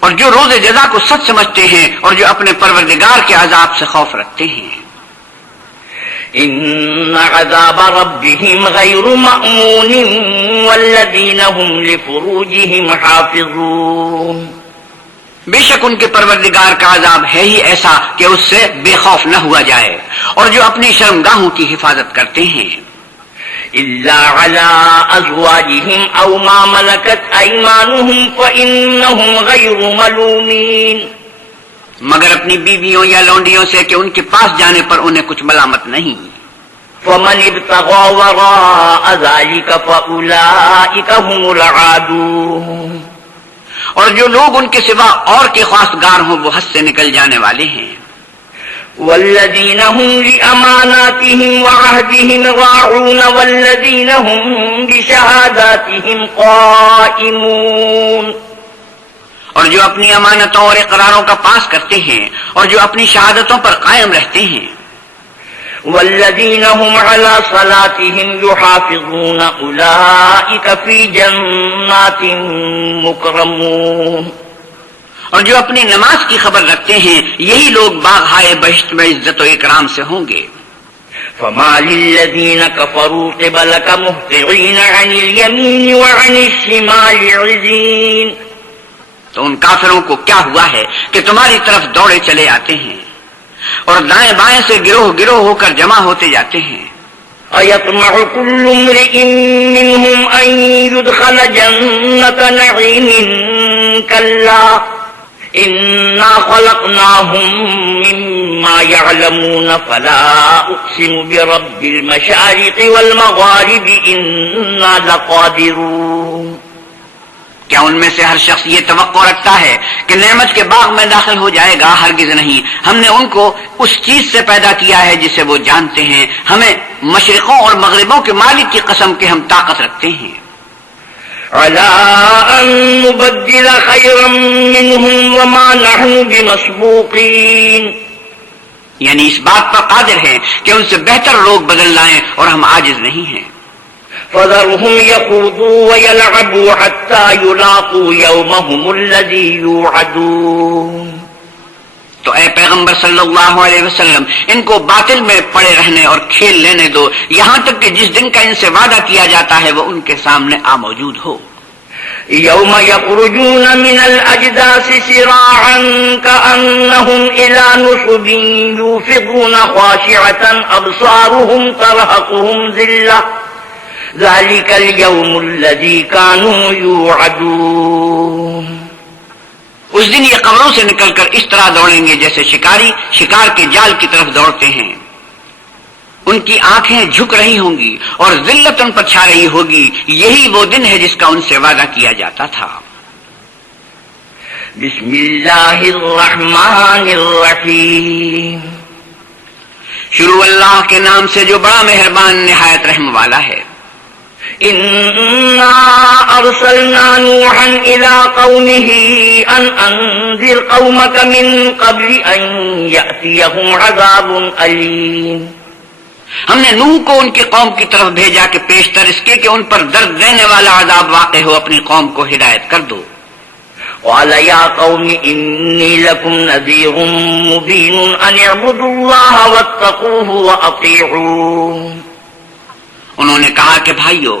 اور جو روز جزا کو سچ سمجھتے ہیں اور جو اپنے پروردگار کے عذاب سے خوف رکھتے ہیں۔ إن عذاب ربهم غير مأمون والذين هم لفروجهم حافظون بے شک ان کے پروردگار کا عذاب ہے ہی ایسا کہ اس سے بے خوف نہ ہوا جائے، اور جو اپنی شرمگاہوں کی حفاظت کرتے ہیں إلا على أزواجهم أو ما ملكت أيمانهم فإنهم غير ملومين، مگر اپنی بیویوں یا لونڈیوں سے کہ ان کے پاس جانے پر انہیں کچھ ملامت نہیں۔ فمن ابتغى وراء ذلك فأولئك هم العادون، اور جو لوگ ان کے سوا اور کے خواستگار ہوں وہ حد سے نکل جانے والے ہیں۔ والذین هم لأماناتهم وعهدهم راعون والذین هم بشهاداتهم قائمون، اور جو اپنی امانتوں اور اقراروں کا پاس کرتے ہیں اور جو اپنی شہادتوں پر قائم رہتے ہیں۔ والذین هم على صلاتهم يحافظون اولئک فی جنات مکرمون، اور جو اپنی نماز کی خبر رکھتے ہیں یہی لوگ باغ بہشت میں عزت و اکرام سے ہوں گے۔ فما للذین کفروا قبلک مہطعین عن الیمین وعن الشمال عزین، تو ان کافروں کو کیا ہوا ہے کہ تمہاری طرف دوڑے چلے آتے ہیں اور دائیں بائیں سے گروہ گروہ ہو کر جمع ہوتے جاتے ہیں۔ ایطمع کل امرئ منہم ان يدخل جنة نعیم کلا انا خلقناهم مما يعلمون فلا اقسم برب المشارق والمغارب انا لقادرون، کیا ان میں سے ہر شخص یہ توقع رکھتا ہے کہ نعمت کے باغ میں داخل ہو جائے گا؟ ہرگز نہیں، ہم نے ان کو اس چیز سے پیدا کیا ہے جسے وہ جانتے ہیں، ہمیں مشرقوں اور مغربوں کے مالک کی قسم کہ ہم طاقت رکھتے ہیں۔ عَلَىٰ أَن نُبَدِّلَ خَيْرًا مِّنْهُمْ وَمَا نَحْنُ بِمَسْبُوقِينَ، یعنی اس بات پر قادر ہیں کہ ان سے بہتر لوگ بدل لائیں اور ہم عاجز نہیں ہیں۔ فَذَرْهُمْ يَخُوضُوا وَيَلْعَبُوا حَتَّىٰ يُلَاقُوا يَوْمَهُمُ الَّذِي يُوعَدُونَ، تو اے پیغمبر صلی اللہ علیہ وسلم ان کو باطل میں پڑے رہنے اور کھیل لینے دو یہاں تک کہ جس دن کا ان سے وعدہ کیا جاتا ہے وہ ان کے سامنے موجود ہو۔ يَوْمَ يَخْرُجُونَ مِنَ الْأَجْدَاثِ سِرَاعًا كَأَنَّهُمْ إِلَىٰ نُصُبٍ يُوفِضُونَ خَاشِعَةً أَبْصَارُهُمْ تَرْهَقُهُمْ ذِلَّةٌ ذَلِكَ الْيَوْمُ الَّذِي كَانُوا يُوعَدُونَ، اس دن یہ قبروں سے نکل کر اس طرح دوڑیں گے جیسے شکاری شکار کے جال کی طرف دوڑتے ہیں، ان کی آنکھیں جھک رہی ہوں گی اور ذلت ان پر چھا رہی ہوگی، یہی وہ دن ہے جس کا ان سے وعدہ کیا جاتا تھا۔ بسم اللہ الرحمن الرحیم، شروع اللہ کے نام سے جو بڑا مہربان نہایت رحم والا ہے۔ انا ارسلنا نوحا الى قومه ان انذر قومك من قبل ان يأتيهم عذاب الیم، ہم نے نوح کو ان کی قوم کی طرف بھیجا کہ پیشتر اس کے کہ ان پر درد دینے والا عذاب واقع ہو اپنی قوم کو ہدایت کر دو۔ قال يا قوم إني لكم نذير مبين أن اعبدوا الله واتقوه وأطيعون، انہوں نے کہا کہ بھائیو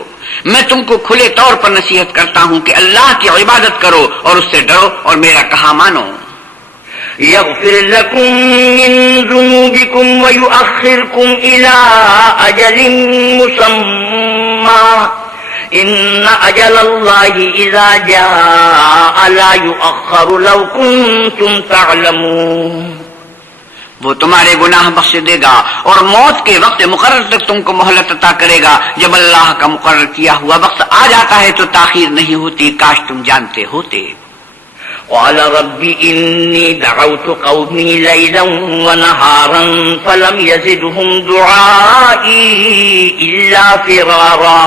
میں تم کو کھلے طور پر نصیحت کرتا ہوں کہ اللہ کی عبادت کرو اور اس سے ڈرو اور میرا کہا مانو۔ يغفر لكم من ذنوبكم ويؤخركم إلى أجل مسمى إن أجل الله إذا جاء لا يؤخر لو كنتم تعلمون، وہ تمہارے گناہ بخش دے گا اور موت کے وقت مقرر تک تم کو مہلت عطا کرے گا، جب اللہ کا مقرر کیا ہوا وقت آ جاتا ہے تو تاخیر نہیں ہوتی، کاش تم جانتے ہوتے۔ قال رب إني دعوت قومي ليلا ونهارا فلم يزدهم دعائي إلا فرارا،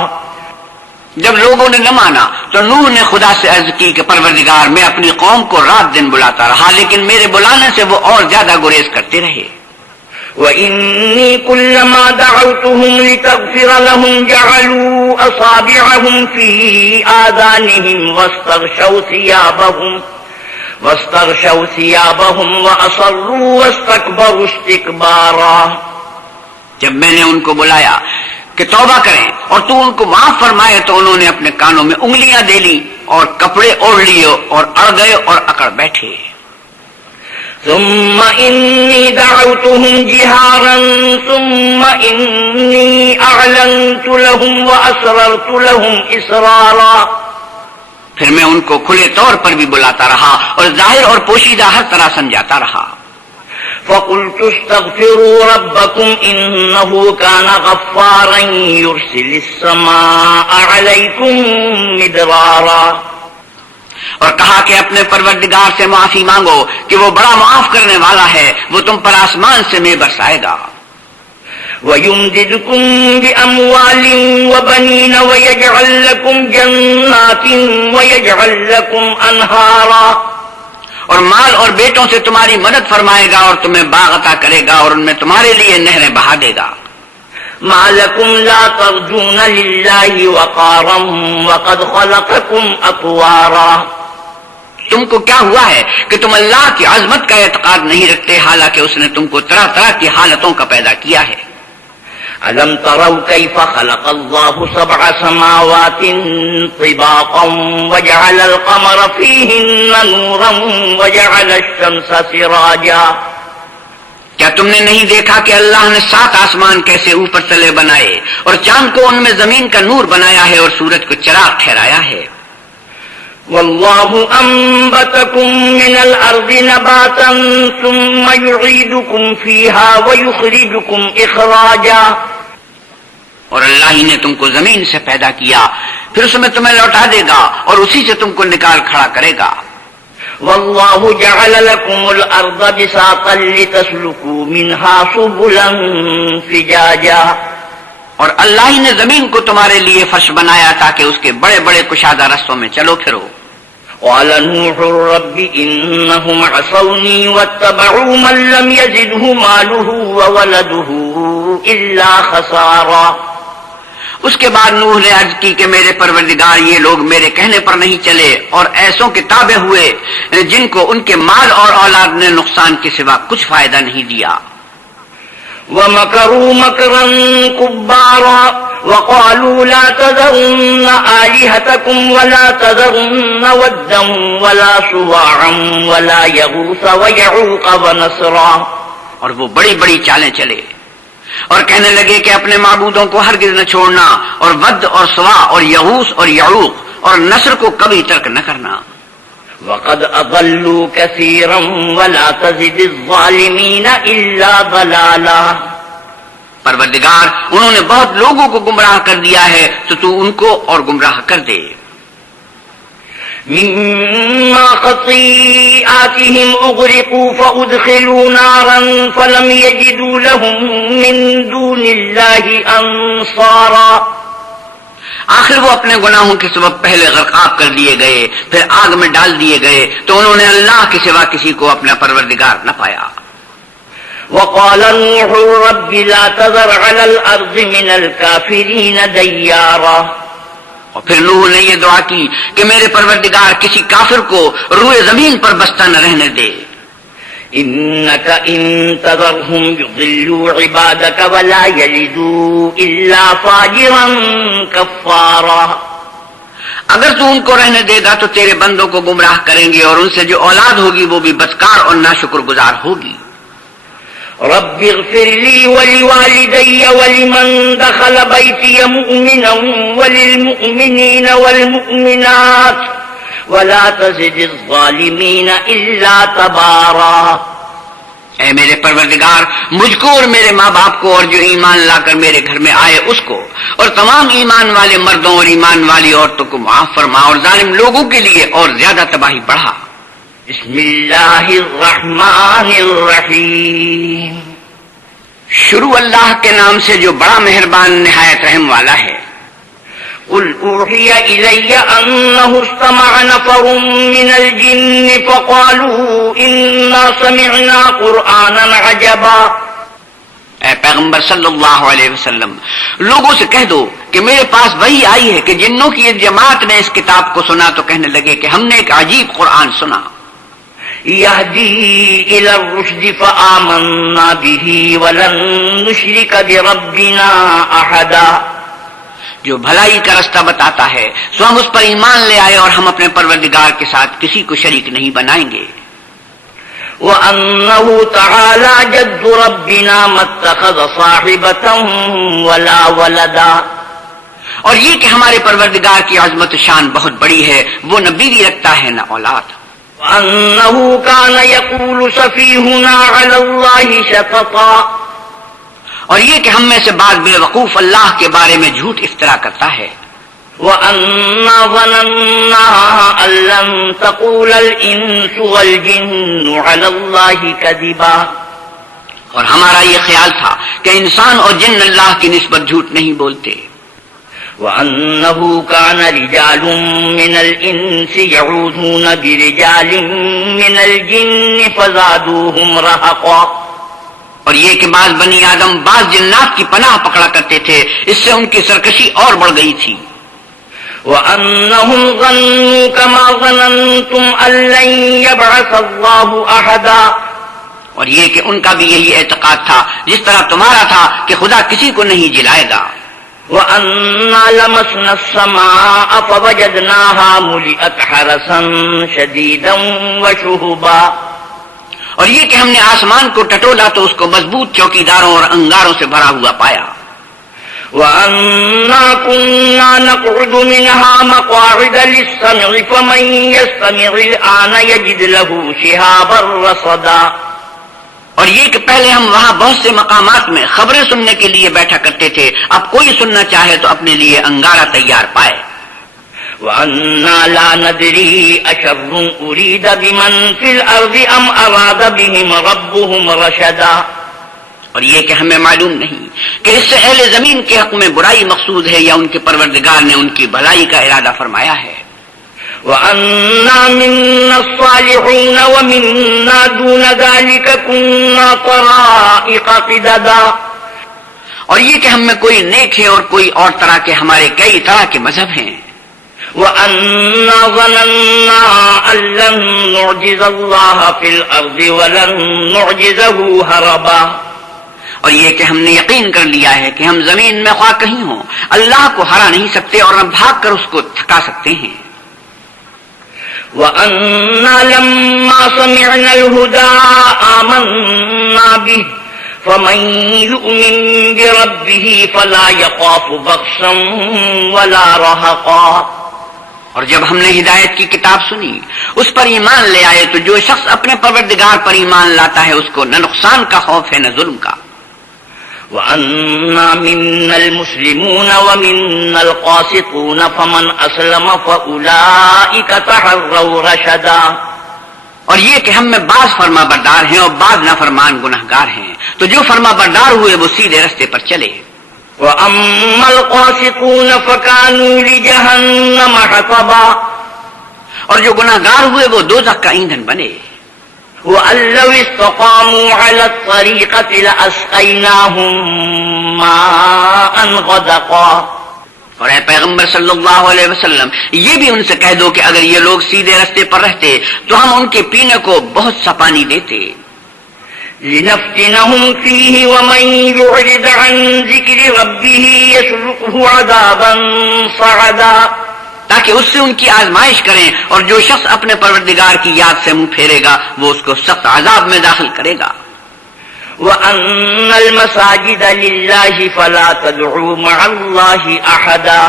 جب لوگوں نے نہ مانا تو نوح نے خدا سے عرض کی کہ پروردگار میں اپنی قوم کو رات دن بلاتا رہا لیکن میرے بلانے سے وہ اور زیادہ گریز کرتے رہے۔ وَإِنِّي كُلَّمَا دَعَوْتُهُمْ لِتَغْفِرَ لَهُمْ جَعَلُوا أَصَابِعَهُمْ فِي آذَانِهِمْ واستغشوا ثيابهم وأصروا واستكبروا استكبارا، جب میں نے ان کو بلایا کہ توبہ کریں اور تو ان کو معاف فرمائے تو انہوں نے اپنے کانوں میں انگلیاں دے لی اور کپڑے اوڑھ لیے اور اڑ گئے اور اکڑ بیٹھے. ثم إني دعوتهم جهارا ثم إني أعلنت لهم وأسررت لهم إسرارا. پھر میں ان کو کھلے طور پر بھی بلاتا رہا اور ظاہر اور پوشیدہ ہر طرح سمجھاتا رہا. فقلت استغفروا ربكم إنه كان غفارا يرسل السماء عليكم مدرارا. اور کہا کہ اپنے پروردگار سے معافی مانگو کہ وہ بڑا معاف کرنے والا ہے، وہ تم پر آسمان سے میں برسائے گا. وَيُمْدِدْكُمْ بِأَمْوَالٍ وَبَنِينَ وَيَجْعَلْ لَكُمْ جَنَّاتٍ وَيَجْعَلْ لَكُمْ أَنْهَارًا. اور مال اور بیٹوں سے تمہاری مدد فرمائے گا اور تمہیں باغ عطا کرے گا اور ان میں تمہارے لیے نہریں بہا دے گا. مَا لَكُمْ لَا تَرْجُونَ لِلَّهِ وَقَارًا وَقَدْ خَلَقَكُمْ أَطْوَارًا. تم کو کیا ہوا ہے کہ تم اللہ کی عظمت کا اعتقاد نہیں رکھتے حالانکہ اس نے تم کو طرح طرح کی حالتوں کا پیدا کیا ہے. أَلَمْ تَرَوْا كَيْفَ خَلَقَ اللَّهُ سَبْعَ سَمَاوَاتٍ طِبَاقًا وَجَعَلَ الْقَمَرَ فِيهِنَّ نُورًا وَجَعَلَ الشَّمْسَ سِرَاجًا. کیا تم نے نہیں دیکھا کہ اللہ نے 7 آسمان کیسے اوپر تلے بنائے اور چاند کو ان میں زمین کا نور بنایا ہے اور سورج کو چراغ ٹھہرایا ہے. والله أنبتكم من الأرض نباتا ثم يعيدكم فيها ويخرجكم إخراجا. اور اللہ ہی نے تم کو زمین سے پیدا کیا پھر اس میں تمہیں لوٹا دے گا اور اسی سے تم کو نکال کھڑا کرے گا. والله جعل لكم الأرض بساطا لتسلكوا منها سبلا فجاجا. اور اللہ ہی نے زمین کو تمہارے لیے فرش بنایا تاکہ اس کے بڑے بڑے کشادہ رستوں میں چلو پھرو. قال نوح رب إنهم عصوني واتبعوا من لم يزده ماله وولده إلا خسارا. اس کے بعد نوح نے عرض کی کہ میرے پروردگار یہ لوگ میرے کہنے پر نہیں چلے اور ایسوں کے تابع ہوئے جن کو ان کے مال اور اولاد نے نقصان کے سوا کچھ فائدہ نہیں دیا. وَمَكَرُوا مَكْرًا كُبَّارًا وَقَالُوا لَا تَذَرُنَّ آلِهَتَكُمْ وَلَا تَذَرُنَّ وَدًّا وَلَا سُوَاعًا وَلَا يَغُوثَ وَيَعُوقَ وَنَسْرًا. اور وہ بڑی بڑی چالیں چلے اور کہنے لگے کہ اپنے معبودوں کو ہرگز نہ چھوڑنا اور ود اور سوا اور یغوث اور یعوق اور نصر کو کبھی ترک نہ کرنا. وَقَدْ أَضَلُّوا كَثِيرًا وَلَا تَزِدِ الظَّالِمِينَ إِلَّا ضَلَالًا. پروردگار انہوں نے بہت لوگوں کو گمراہ کر دیا ہے تو ان کو اور گمراہ کر دے. مِمَّا خَطِيئَاتِهِمْ أُغْرِقُوا فَأُدْخِلُوا نَارًا فَلَمْ يَجِدُوا لَهُم مِّن دُونِ اللَّهِ أَنصَارًا. آخر وہ اپنے گناہوں کے سبب پہلے غرقاب کر دیے گئے پھر آگ میں ڈال دیے گئے تو انہوں نے اللہ کے سوا کسی کو اپنا پروردگار نہ پایا. وقال نوح رب لا تذر على الأرض من الكافرين ديارا. اور پھر نوح نے یہ دعا کی کہ میرے پروردگار کسی کافر کو روئے زمین پر بستہ نہ رہنے دے. إنك إن تذرهم يضلوا عبادك ولا يلدوا إلا فاجرا كفارا. اگر تو ان کو رہنے دے گا تو تیرے بندوں کو گمراہ کریں گے اور ان سے جو اولاد ہوگی وہ بھی بدکار اور ناشکر گزار ہوگی. رب اغفر لي ولوالدي ولمن دخل بيتي مؤمنا وللمؤمنين والمؤمنات ولا تزد الظالمين إلا تبارا. اے میرے پروردگار مجھ کو اور میرے ماں باپ کو اور جو ایمان لا کر میرے گھر میں آئے اس کو اور تمام ایمان والے مردوں اور ایمان والی عورتوں کو معاف فرما اور ظالم لوگوں کے لیے اور زیادہ تباہی بڑھا. بسم اللہ الرحمن الرحیم. شروع اللہ کے نام سے جو بڑا مہربان نہایت رحم والا ہے. قل اوحی الی انہ استمع نفر من الجن فقالوا انا سمعنا قرآنا عجبا. اے پیغمبر صلی اللہ علیہ وسلم لوگوں سے کہہ دو کہ میرے پاس وحی آئی ہے کہ جنوں کی ایک جماعت نے اس کتاب کو سنا تو کہنے لگے کہ ہم نے ایک عجیب قرآن سنا. يهدي إلى الرشد فآمنا به ولن نشرك بربنا أحدا. جو بھلائی کا رستہ بتاتا ہے سو ہم اس پر ایمان لے آئے اور ہم اپنے پروردگار کے ساتھ کسی کو شریک نہیں بنائیں گے. وأنه تعالى جد ربنا ما اتخذ صاحبة ولا ولدا. اور یہ کہ ہمارے پروردگار کی عظمت و شان بہت بڑی ہے، وہ نہ بیوی رکھتا ہے نہ اولاد. وأنه كان يقول سفيهنا على الله شططا. اور یہ کہ ہم میں سے بعض بے وقوف اللہ کے بارے میں جھوٹ افترا کرتا ہے. وَأَنَّا ظَنَنَّا أَن لَّن تَقُولَ الْإِنسُ وَالْجِنُّ عَلَى اللَّهِ كَذِبًا. اور ہمارا یہ خیال تھا کہ انسان اور جن اللہ کی نسبت جھوٹ نہیں بولتے. وَأَنَّهُ كَانَ رِجَالٌ مِّنَ الْإِنسِ يَعُوذُونَ بِرِجَالٍ مِّنَ الْجِنِّ فَزَادُوهُمْ رَهَقًا. اور یہ کہ بعض بنی آدم بعض جنات کی پناہ پکڑا کرتے تھے، اس سے ان کی سرکشی اور بڑھ گئی تھی. وَأَنَّهُمْ ظَنُّوا كَمَا ظَنَنتُمْ أَن لَّن يَبْعَثَ اللَّهُ أَحَدًا. اور یہ کہ ان کا بھی یہی اعتقاد تھا جس طرح تمہارا تھا کہ خدا کسی کو نہیں جلائے گا. وَأَنَّا لَمَسْنَا السَّمَاءَ فَوَجَدْنَاهَا مُلِئَتْ حَرَسًا شَدِيدًا وَشُهُبًا. اور یہ کہ ہم نے آسمان کو ٹٹولا تو اس کو مضبوط چوکیداروں اور انگاروں سے بھرا ہوا پایا. وَأَنَّا كُنَّا نَقْعُدُ مِنْهَا مَقَاعِدَ لِلسَّمْعِ فَمَن يَسْتَمِعِ الْآنَ يَجِدْ لَهُ شِهَابًا رَّصَدًا. اور یہ کہ پہلے ہم وہاں بہت سے مقامات میں خبریں سننے کے لیے بیٹھا کرتے تھے، اب کوئی سننا چاہے تو اپنے لیے انگارہ تیار پائے. وَأَنَّا لَا نَدْرِي أَشَرٌّ أُرِيدَ بِمَن فِي الْأَرْضِ أَمْ أَرَادَ بِهِمْ رَبُّهُمْ رَشَدًا. اور یہ کہ ہمیں معلوم نہیں کہ اس سے اہل زمین کے حق میں برائی مقصود ہے یا ان کے پروردگار نے ان کی بھلائی کا ارادہ فرمایا ہے. وَأَنَّا مِنَّا الصَّالِحُونَ وَمِنَّا دُونَ ذَلِكَ كُنَّا طَرَائِقَ قِدَدًا. اور یہ کہ ہم میں کوئی نیک ہے اور کوئی اور طرح کے ہمارے کئی طرح کے مذہب ہیں. وَأَنَّا ظَنَنَّا أَن لَّن نُّعْجِزَ اللَّهَ فِي الْأَرْضِ وَلَن نُّعْجِزَهُ هَرَبًا. اور یہ کہ ہم نے یقین کر لیا ہے کہ ہم زمین میں خواہ کہیں ہوں اللہ کو ہرا نہیں سکتے اور نہ بھاگ کر اس کو تھکا سکتے ہیں. وَأَنَّا لَمَّا سَمِعْنَا الْهُدَىٰ آمَنَّا بِهِ فَمَن يُؤْمِن بِرَبِّهِ فَلَا يَخَافُ بَخْسًا وَلَا رَهَقًا. اور جب ہم نے ہدایت کی کتاب سنی اس پر ایمان لے آئے تو جو شخص اپنے پروردگار پر ایمان لاتا ہے اس کو نہ نقصان کا خوف ہے نہ ظلم کا. وَأَنَّا مِنَّا الْمُسْلِمُونَ وَمِنَّا الْقَاسِطُونَ فَمَنْ أَسْلَمَ فَأُولَٰئِكَ تَحَرَّوْا رَشَدًا. اور یہ کہ ہم میں بعض فرما بردار ہیں اور بعض نافرمان گناہگار ہیں، تو جو فرما بردار ہوئے وہ سیدھے رستے پر چلے. وَأَمَّا الْقَاسِطُونَ فَكَانُوا لِجَهَنَّمَ حَطَبًا. اور جو گناہگار ہوئے وہ دوزخ کا ایندھن بنے. وَأَن لَّوِ اسْتَقَامُوا عَلَى الطَّرِيقَةِ لَأَسْقَيْنَاهُم مَّاءً غَدَقًا. اور اے پیغمبر صلی اللہ علیہ وسلم یہ بھی ان سے کہہ دو کہ اگر یہ لوگ سیدھے رستے پر رہتے تو ہم ان کے پینے کو بہت سا پانی دیتے. لِنَفْتِنَهُمْ فِيهِ وَمَن يُعْرِضْ عَن ذِكْرِ رَبِّهِ يَسْلُكْهُ عَذَابًا صَعَدًا. تاکہ اس سے ان کی آزمائش کریں، اور جو شخص اپنے پروردگار کی یاد سے منہ پھیرے گا وہ اس کو سخت عذاب میں داخل کرے گا. وَأَنَّ الْمَسَاجِدَ لِلَّهِ فَلَا تَدْعُوا مَعَ اللَّهِ أَحَدًا.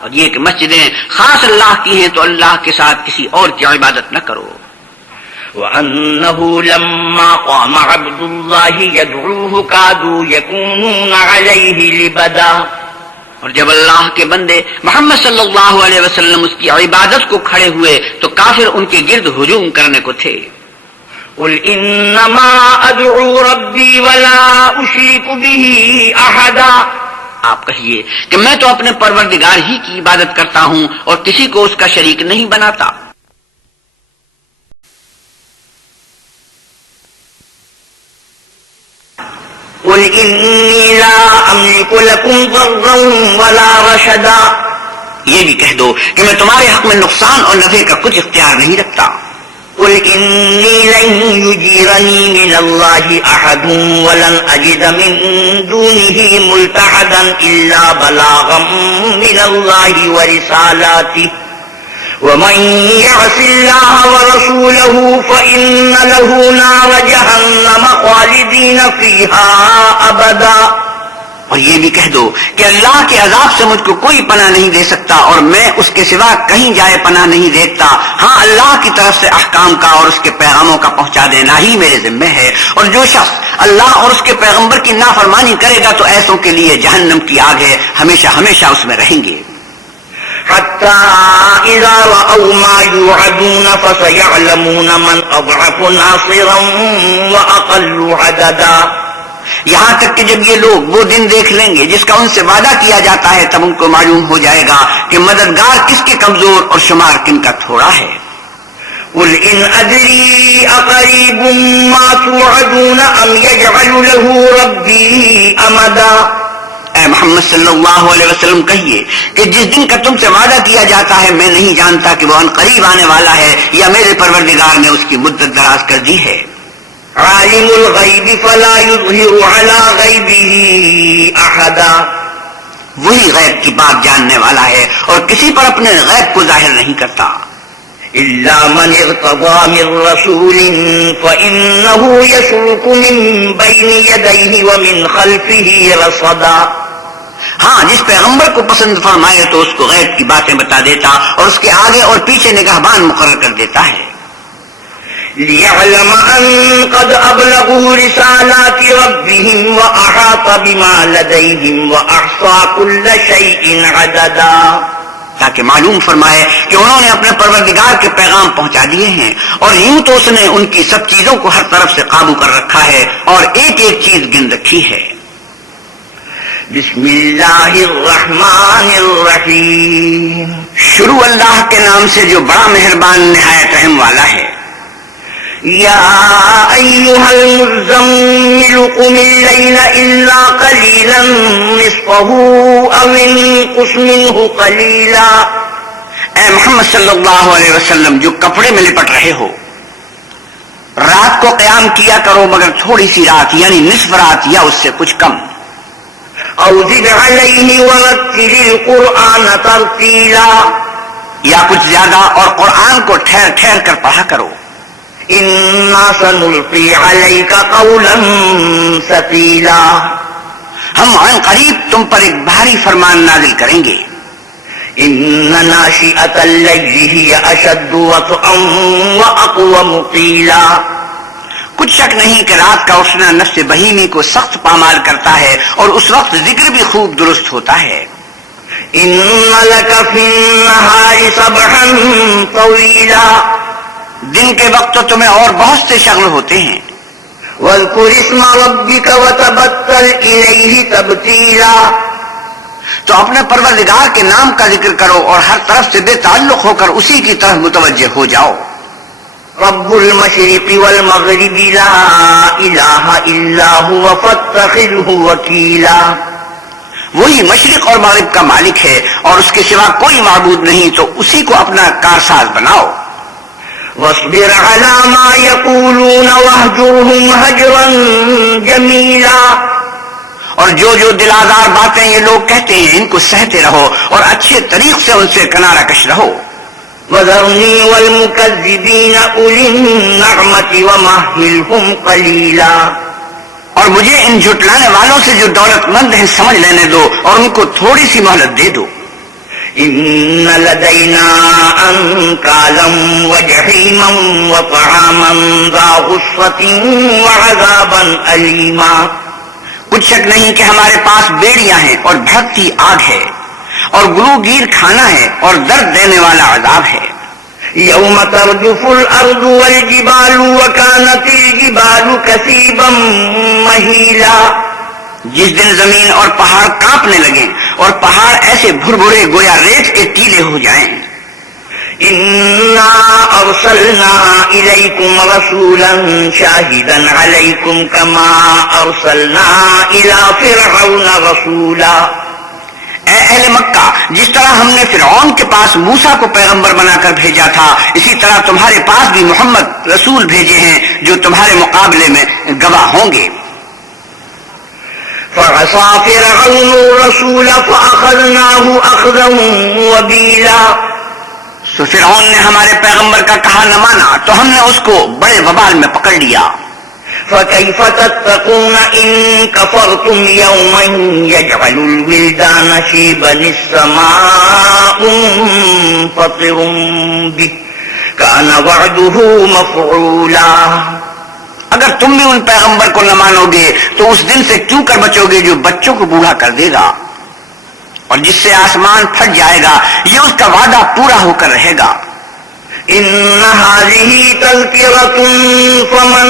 اور یہ کہ مسجدیں خاص اللہ کی ہیں تو اللہ کے ساتھ کسی اور کی عبادت نہ کرو. وَأَنَّهُ لَمَّا قَامَ عَبْدُ اللَّهِ يَدْعُوهُ كَادُوا يَكُونُونَ عَلَيْهِ لِبَدًا. اور جب اللہ کے بندے محمد صلی اللہ علیہ وسلم اس کی عبادت کو کھڑے ہوئے تو کافر ان کے گرد ہجوم کرنے کو تھے. قُلْ إِنَّمَا أَدْعُو رَبِّي وَلَا أُشْرِكُ بِهِ أَحَدًا. آپ کہیے کہ میں تو اپنے پروردگار ہی کی عبادت کرتا ہوں اور کسی کو اس کا شریک نہیں بناتا. قُلْ إِنِّي لَا أَمْلِكُ لَكُمْ ضَرًّا وَلَا رَشَدًا. یہ بھی کہہ دو کہ میں تمہارے حق میں نقصان اور نفع کا کچھ اختیار نہیں رکھتا. قل إني لن يجيرني من الله أحد ولن أجد من دونه ملتحدا إلا بلاغا من الله ورسالاته ومن يعص الله ورسوله فإن له نار جهنم خالدين فيها أبدا. اور یہ بھی کہہ دو کہ اللہ کے عذاب سے مجھ کو کوئی پناہ نہیں دے سکتا اور میں اس کے سوا کہیں جائے پناہ نہیں دیکھتا. ہاں اللہ کی طرف سے احکام کا اور اس کے پیغاموں کا پہنچا دینا ہی میرے ذمہ ہے، اور جو شخص اللہ اور اس کے پیغمبر کی نافرمانی کرے گا تو ایسوں کے لیے جہنم کی آگ ہے، ہمیشہ ہمیشہ اس میں رہیں گے. حتى إذا رأوا ما يوعدون فسيعلمون من أضعف ناصرا وأقل عددا. یہاں تک کہ جب یہ لوگ وہ دن دیکھ لیں گے جس کا ان سے وعدہ کیا جاتا ہے، تب ان کو معلوم ہو جائے گا کہ مددگار کس کے کمزور اور شمار کن کا تھوڑا ہے. قل إن أدري أقريب ما توعدون أم يجعل له ربي أمدا. اے محمد صلی اللہ علیہ وسلم کہیے کہ جس دن کا تم سے وعدہ کیا جاتا ہے میں نہیں جانتا کہ وہ ان قریب آنے والا ہے یا میرے پروردگار نے اس کی مدت دراز کر دی ہے. عالم الغیب فلا یظہر علی غیبہ احدا. وہی غیب کی بات جاننے والا ہے اور کسی پر اپنے غیب کو ظاہر نہیں کرتا. الا من ارتضى من رسول فإنه يسلك من بين يديه ومن خلفه رصدا. ہاں جس پیغمبر کو پسند فرمائے تو اس کو غیب کی باتیں بتا دیتا اور اس کے آگے اور پیچھے نگہبان مقرر کر دیتا ہے. ليعلم أن قد أبلغوا رسالات ربهم وأحاط بما لديهم وأحصى كل شيء عددا. تاکہ معلوم فرمائے کہ انہوں نے اپنے پروردگار کے پیغام پہنچا دیے ہیں اور یوں تو اس نے ان کی سب چیزوں کو ہر طرف سے قابو کر رکھا ہے اور ایک ایک چیز گن رکھی ہے. بسم اللہ الرحمن الرحیم. شروع اللہ کے نام سے جو بڑا مہربان نہایت رحم والا ہے. یا ایھا المزمل قم اللیل الا قلیلا نصفہ او انقص منہ قلیلا. اے محمد صلی اللہ علیہ وسلم جو کپڑے میں لپٹ رہے ہو، رات کو قیام کیا کرو مگر تھوڑی سی رات یعنی نصف رات یا اس سے کچھ کم. او زد علیہ ورتل القرآن ترتیلا. یا کچھ زیادہ اور قرآن کو ٹھہر ٹھہر کر پڑھا کرو. انا سنلقی علیک قولا ثقیلا. ہم عن قریب تم پر ایک بھاری فرمان نازل کریں گے. ان ناشئۃ اللیل ہی اشد وطئا واقوم قیلا. کچھ شک نہیں کہ رات کا اٹھنا نفس بہیمی کو سخت پامال کرتا ہے اور اس وقت ذکر بھی خوب درست ہوتا ہے. ان لک فی النہار سبحا طویلا. دن کے وقت تو تمہیں اور بہت سے شغل ہوتے ہیں. واذکر اسم ربک وتبتل الیہ تبتیلا. تو اپنے پروردگار کے نام کا ذکر کرو اور ہر طرف سے بے تعلق ہو کر اسی کی طرف متوجہ ہو جاؤ. رب المشرق والمغرب لا الہ الا هو فاتخذہ وکیلا. وہی مشرق اور مغرب کا مالک ہے اور اس کے سوا کوئی معبود نہیں، تو اسی کو اپنا کارساز بناؤ. واصبر على ما يقولون واهجرهم هجرا جميلا. اور جو جو دل آزار باتیں یہ لوگ کہتے ہیں ان کو سہتے رہو اور اچھے طریق سے ان سے کنارہ کش رہو. وذرني والمكذبين أولي النعمة ومهلهم قليلا. اور مجھے ان جھٹلانے والوں سے جو دولت مند ہیں سمجھ لینے دو اور ان کو تھوڑی سی مہلت دے دو. ان لدينا انكالا وجحيما وطعاما ذا غصة وعذابا أليما. کچھ شک نہیں کہ ہمارے پاس بیڑیاں ہیں اور بھڑکتی آگ ہے اور گلوگیر کھانا ہے اور درد دینے والا عذاب ہے. يوم ترجف الأرض والجبال وكانت الجبال كثيبا مهيلا. جس دن زمین اور پہاڑ کانپنے لگیں اور پہاڑ ایسے بھربھرے گویا ریت کے ٹیلے ہو جائیں. انا ارسلنا الیکم رسولا شاہدا علیکم کما ارسلنا الی فرعون رسولا. اے اہل مکہ، جس طرح ہم نے فرعون کے پاس موسیٰ کو پیغمبر بنا کر بھیجا تھا، اسی طرح تمہارے پاس بھی محمد رسول بھیجے ہیں جو تمہارے مقابلے میں گواہ ہوں گے۔ فعصى فرعون الرسول فأخذناه أخذا وبيلا، سو فرعون نے ہمارے پیغمبر کا کہا نہ مانا تو ہم نے اس کو بڑے وبال میں پکڑ لیا۔ فكيف تتقون إن كفرتم يوما يجعل الولدان شيبا السماء منفطر به كان وعده مفعولا۔ اگر تم بھی ان پیغمبر کو نہ مانو گے تو اس دن سے کیوں کر بچو گے جو بچوں کو بوڑھا کر دے گا اور جس سے آسمان پھٹ جائے گا، یہ اس کا وعدہ پورا ہو کر رہے گا۔ إن هذه تذكرة فمن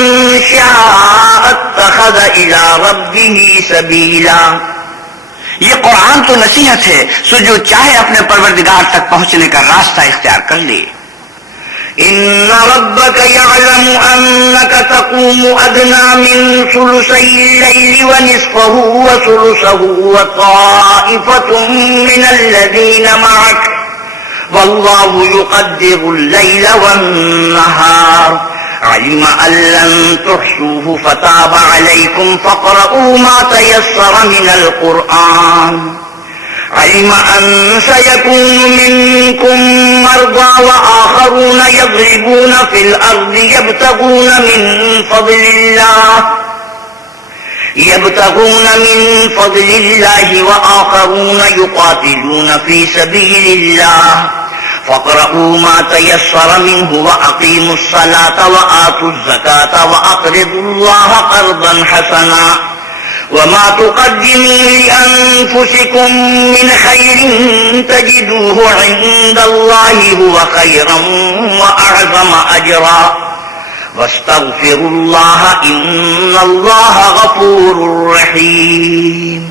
شاء اتخذ إلى ربه سبيلا، یہ قرآن تو نصیحت ہے، سو جو چاہے اپنے پروردگار تک پہنچنے کا راستہ اختیار کر لے۔ إن ربك يعلم أنك تقوم أدنى من ثلثي الليل ونصفه وثلثه وطائفة من الذين معك والله يقدر الليل والنهار علم أن لن تحصوه فتاب عليكم فاقرؤوا ما تيسر من القرآن علم أن سيكون منكم مرضى وآخرون يضربون في الأرض يبتغون من فضل الله وآخرون يقاتلون في سبيل الله فاقرؤوا ما تيسر منه وأقيموا الصلاة وآتوا الزكاة وأقرضوا الله قرضا حسنا وما تقدموا لأنفسكم من خير تجدوه عند الله هو خيرا وأعظم أجرا واستغفروا الله إن الله غفور رحيم۔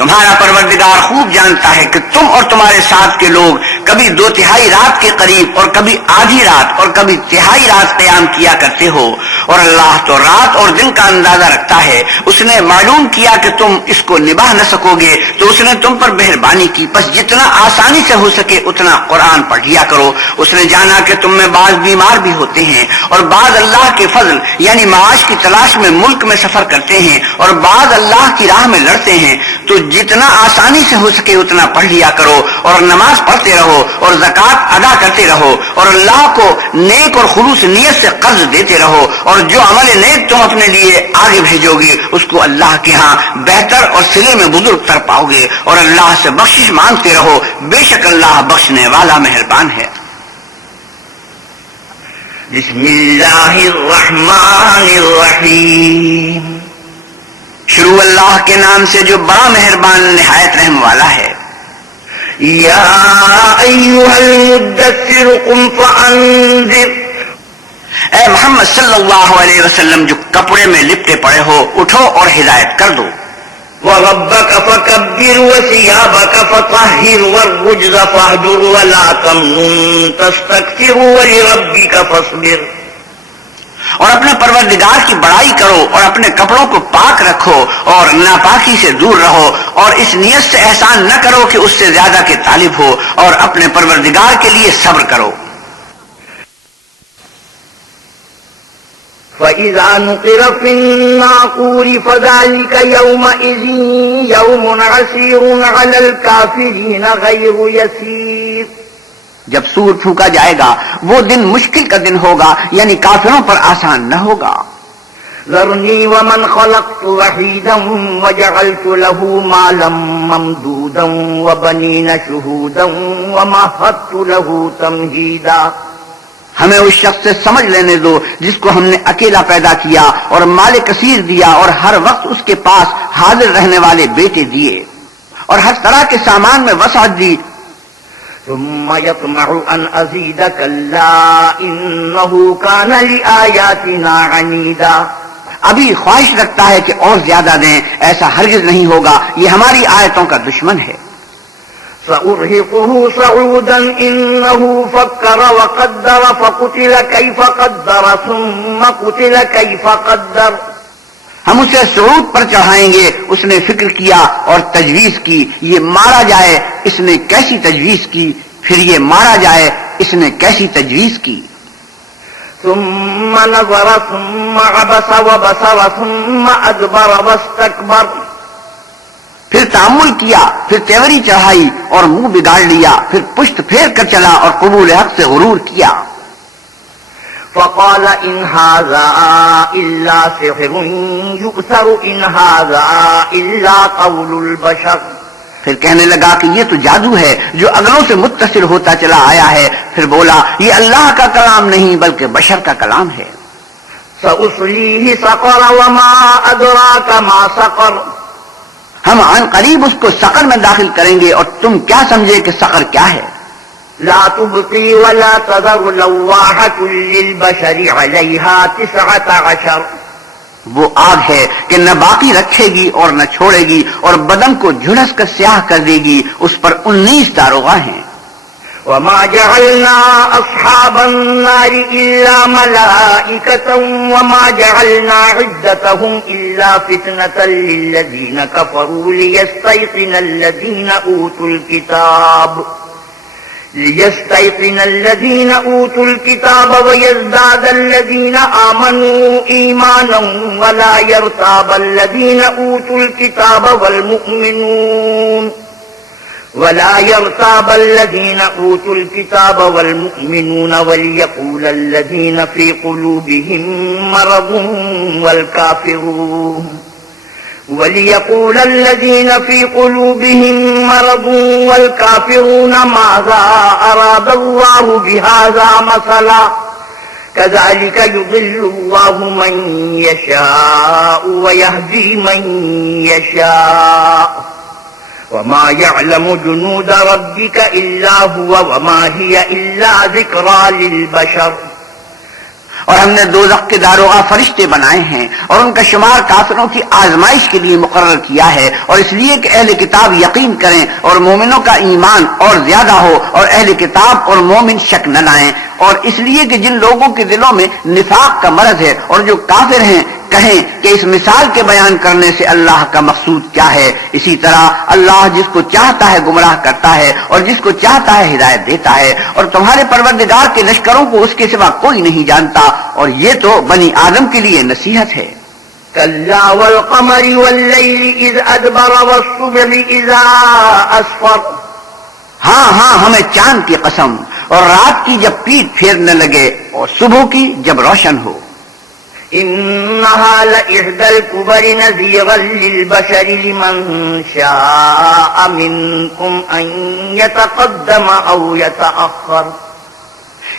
تمہارا پروردگار خوب جانتا ہے کہ تم اور تمہارے ساتھ کے لوگ کبھی 2/3 رات کے قریب اور کبھی آدھی رات اور کبھی 1/3 رات قیام کیا کرتے ہو، اور اللہ تو رات اور دن کا اندازہ رکھتا ہے۔ اس نے معلوم کیا کہ تم اس کو نبھا نہ سکو گے تو اس نے تم پر مہربانی کی، پس جتنا آسانی سے ہو سکے اتنا قرآن پڑھ لیا کرو۔ اس نے جانا کہ تم میں بعض بیمار بھی ہوتے ہیں اور بعض اللہ کے فضل یعنی معاش کی تلاش میں ملک میں سفر کرتے ہیں اور بعض اللہ کی راہ میں لڑتے ہیں، تو جتنا آسانی سے ہو سکے اتنا پڑھ لیا کرو اور نماز پڑھتے رہو اور زکوٰۃ ادا کرتے رہو اور اللہ کو نیک اور خلوص نیت سے قرض دیتے رہو، اور جو عمل نیک تم اپنے لیے آگے بھیجو گے اس کو اللہ کے ہاں بہتر اور صلے میں بزرگ تر پاؤ گے، اور اللہ سے بخشش مانگتے رہو، بے شک اللہ بخشنے والا مہربان ہے۔ بسم اللہ الرحمن الرحیم، شروع اللہ کے نام سے جو بڑا مہربان نہایت رحم والا ہے۔ یا ایھا المدثر قم فانذر، اے محمد صلی اللہ علیہ وسلم جو کپڑے میں لپٹے پڑے ہو، اٹھو اور ہدایت کر دو۔ وربک فکبر وثیابک فطہر والرجز فاہجر ولا تمنن تستکثر ولربک فاصبر، اور اپنے پروردگار کی بڑائی کرو اور اپنے کپڑوں کو پاک رکھو اور ناپاکی سے دور رہو، اور اس نیت سے احسان نہ کرو کہ اس سے زیادہ کے طالب ہو، اور اپنے پروردگار کے لیے صبر کرو۔ فَإِذَا نُقِرَ فِي النَّاقُورِ فَذَلِكَ يَوْمَئِذٍ يَوْمٌ عَسِيرٌ عَلَى الْكَافِرِينَ غَيْرُ يَسِيرٌ، جب سور پھونکا جائے گا وہ دن مشکل کا دن ہوگا، یعنی کافروں پر آسان نہ ہوگا۔ ذرنی ومن خلقت وحیدا وجعلت له مالا ممدودا وبنین شہودا ومہدت له تمہیدا، ہمیں اس شخص سے سمجھ لینے دو جس کو ہم نے اکیلا پیدا کیا اور مال کثیر دیا اور ہر وقت اس کے پاس حاضر رہنے والے بیٹے دیے اور ہر طرح کے سامان میں وسعت دی۔ ثم يطمع ان ازید کلا انه كان لآیاتنا عنیدا، ابھی خواہش رکھتا ہے کہ اور زیادہ دیں، ایسا ہرگز نہیں ہوگا، یہ ہماری آیتوں کا دشمن ہے۔ سأرهقه صعودا انه فکر وقدر فقتل كيف قدر ثم قتل كيف قدر ہم اسے صعود پر چڑھائیں گے. اس نے فکر کیا اور تجویز کی یہ مارا جائے. اس نے کیسی تجویز کی؟ پھر یہ مارا جائے. اس نے کیسی تجویز کی؟ ثم نظر ثم عبس وبصر ثم ادبر واستكبر. پھر تأمل کیا، پھر تیوری چڑھائی اور منہ بگاڑ لیا، پھر پشت پھیر کر چلا اور قبول حق سے غرور کیا. فقال ان هذا الا سحر يؤثر ان هذا الا قول البشر. پھر کہنے لگا کہ یہ تو جادو ہے جو اگلوں سے متصل ہوتا چلا آیا ہے. پھر بولا یہ اللہ کا کلام نہیں بلکہ بشر کا کلام ہے. سأصليه سقر وما أدراك ما سقر. ہم عن قریب اس کو سقر میں داخل کریں گے اور تم کیا سمجھے کہ سقر کیا ہے؟ لا تبقي ولا تذر لواحة للبشر عليها 19. وہ آگ ہے کہ نہ باقی رکھے گی اور نہ چھوڑے گی اور بدن کو جھلس کر سیاہ کر دے گی. اس پر 19 داروغہ ہیں. وما جعلنا أصحاب النار إلا ملائكة وما جعلنا عدتهم إلا فتنة للذين كفروا ليستيقن الذين أوتوا الكتاب ويزداد الذين آمنوا إيمانا ولا يرتاب الذين أوتوا الكتاب والمؤمنون وليقول الذين في قلوبهم مرض والكافرون ماذا أراد الله بهذا مثلا كذلك يضل الله من يشاء ويهدي من يشاء وما يعلم جنود ربك إلا هو وما هي إلا ذكرى للبشر. اور ہم نے دوزخ کے داروغہ فرشتے بنائے ہیں اور ان کا شمار کافروں کی آزمائش کے لیے مقرر کیا ہے اور اس لیے کہ اہل کتاب یقین کریں اور مومنوں کا ایمان اور زیادہ ہو اور اہل کتاب اور مومن شک نہ لائیں. اور اس لیے کہ جن لوگوں کے دلوں میں نفاق کا مرض ہے اور جو کافر ہیں کہیں کہ اس مثال کے بیان کرنے سے اللہ کا مقصود کیا ہے. اسی طرح اللہ جس کو چاہتا ہے گمراہ کرتا ہے اور جس کو چاہتا ہے ہدایت دیتا ہے. اور تمہارے پروردگار کے لشکروں کو اس کے سوا کوئی نہیں جانتا اور یہ تو بنی آدم کے لیے نصیحت ہے. كلا والقمر والليل إذ أدبر والصبح إذا أسفر. ہاں ہمیں چاند کی قسم اور رات کی جب پیٹ پھیرنے لگے اور صبح کی جب روشن ہو. إنها لإحدى الكبر نذيرا للبشر لمن شاء منكم أن يتقدم أو يتأخر.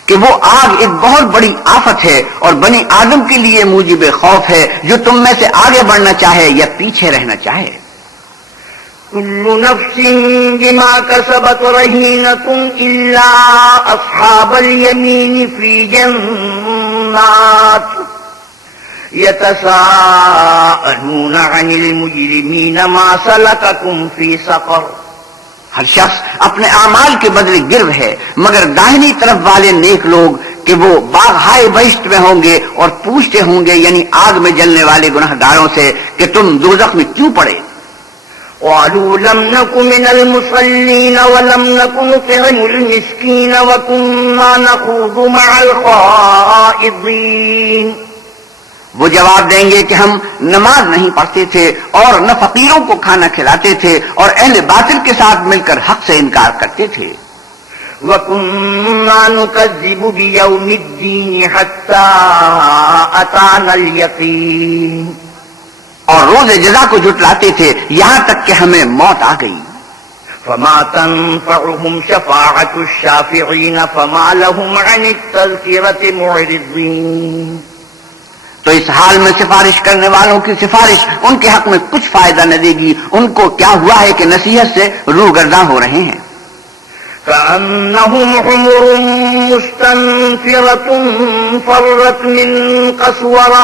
کہ وہ آگ ایک بہت بڑی آفت ہے اور بنی آدم کے لیے موجب خوف ہے جو تم میں سے آگے بڑھنا چاہے یا پیچھے رہنا چاہے. كل نفس بما كسبت رهينة إلا أصحاب اليمين في جنات يتساءلون عن المجرمين ما سلككم في سقر. ہر شخص اپنے اعمال کے بدلے گرو ہے مگر داہنی طرف والے نیک لوگ کہ وہ باغ ہائے بہشت میں ہوں گے اور پوچھتے ہوں گے یعنی آگ میں جلنے والے گناہگاروں سے کہ تم دوزخ میں کیوں پڑے. قالوا لم نك من المصلين ولم نك نطعم المسكين وكنا نخوض مع الخائضين. وہ جواب دیں گے کہ ہم نماز نہیں پڑھتے تھے اور نہ فقیروں کو کھانا کھلاتے تھے اور اہل باطل کے ساتھ مل کر حق سے انکار کرتے تھے. وَكُنَّا نُكَذِّبُ بِيَوْمِ الدِّينِ حَتَّى أَتَانَا الْيَقِينُ. اور روز جزا کو جھٹلاتے تھے یہاں تک کہ ہمیں موت آ گئی. فَمَا تَنفَعُهُمْ شَفَاعَةُ الشَّافِعِينَ فَمَا لَهُمْ عَنِ التَّذْكِرَةِ مُعْرِضِينَ. تو اس حال میں سفارش کرنے والوں کی سفارش ان کے حق میں کچھ فائدہ نہ دے گی. ان کو کیا ہوا ہے کہ نصیحت سے روگرداں ہو رہے ہیں. كأنهم حمر مستنفرة فرت من قسورة.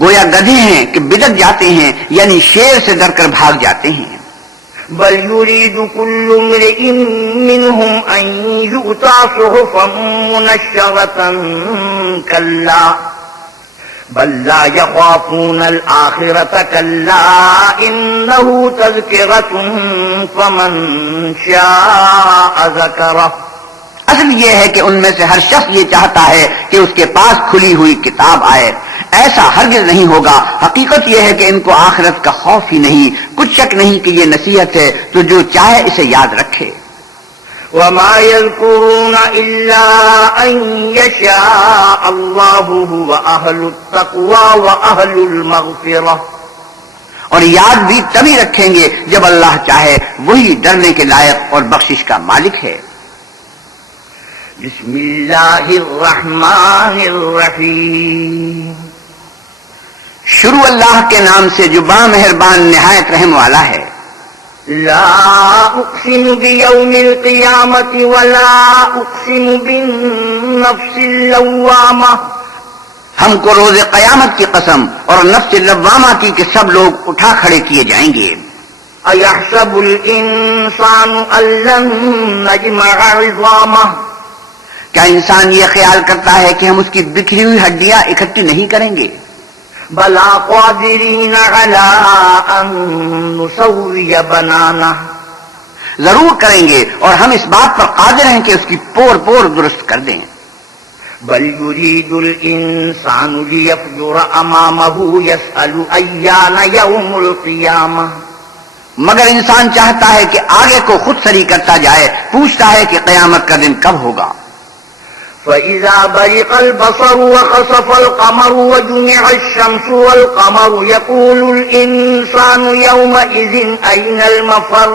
گویا گدھے ہیں کہ بدک جاتے ہیں یعنی شیر سے ڈر کر بھاگ جاتے ہیں. بل يريد كل امرئ منهم أن يؤتى صحفا منشرة كلا بل لا يخافون الآخرة كلا إنه تذكرة فمن شاء ذكره. اصل یہ ہے کہ ان میں سے ہر شخص یہ چاہتا ہے کہ اس کے پاس کھلی ہوئی کتاب آئے. ایسا ہرگز نہیں ہوگا. حقیقت یہ ہے کہ ان کو آخرت کا خوف ہی نہیں. کچھ شک نہیں کہ یہ نصیحت ہے تو جو چاہے اسے یاد رکھے. وما يذكرون إلا أن يشاء الله هو أهل التقوى وأهل المغفرة. اور یاد بھی تبھی رکھیں گے جب اللہ چاہے. وہی ڈرنے کے لائق اور بخشش کا مالک ہے. بسم اللہ الرحمن الرحیم. شروع اللہ کے نام سے جو با مہربان نہایت رحم والا ہے. لا اقسم بیوم القیامت ولا اقسم بالنفس اللوامہ. ہم کو روز قیامت کی قسم اور نفس لوامہ کی کہ سب لوگ اٹھا کھڑے کیے جائیں گے. ایحسب الانسان ان لن نجمع عظامہ. کیا انسان یہ خیال کرتا ہے کہ ہم اس کی بکھری ہوئی ہڈیاں اکٹھی نہیں کریں گے؟ بلا قادرین علی ان نسوی بنانہ. ضرور کریں گے اور ہم اس بات پر قادر ہیں کہ اس کی پور پور درست کر دیں. بل یرید الانسان لیفجر امامہ یسأل ایان یوم القیامہ. مگر انسان چاہتا ہے کہ آگے کو خود سری کرتا جائے. پوچھتا ہے کہ قیامت کا دن کب ہوگا. فَإِذَا بَرِقَ الْبَصَرُ وَخَسَفَ الْقَمَرُ وَجُمِعَ الشَّمْسُ وَالْقَمَرُ يَقُولُ الْإِنسَانُ يَوْمَئِذٍ أَيْنَ الْمَفَرُّ.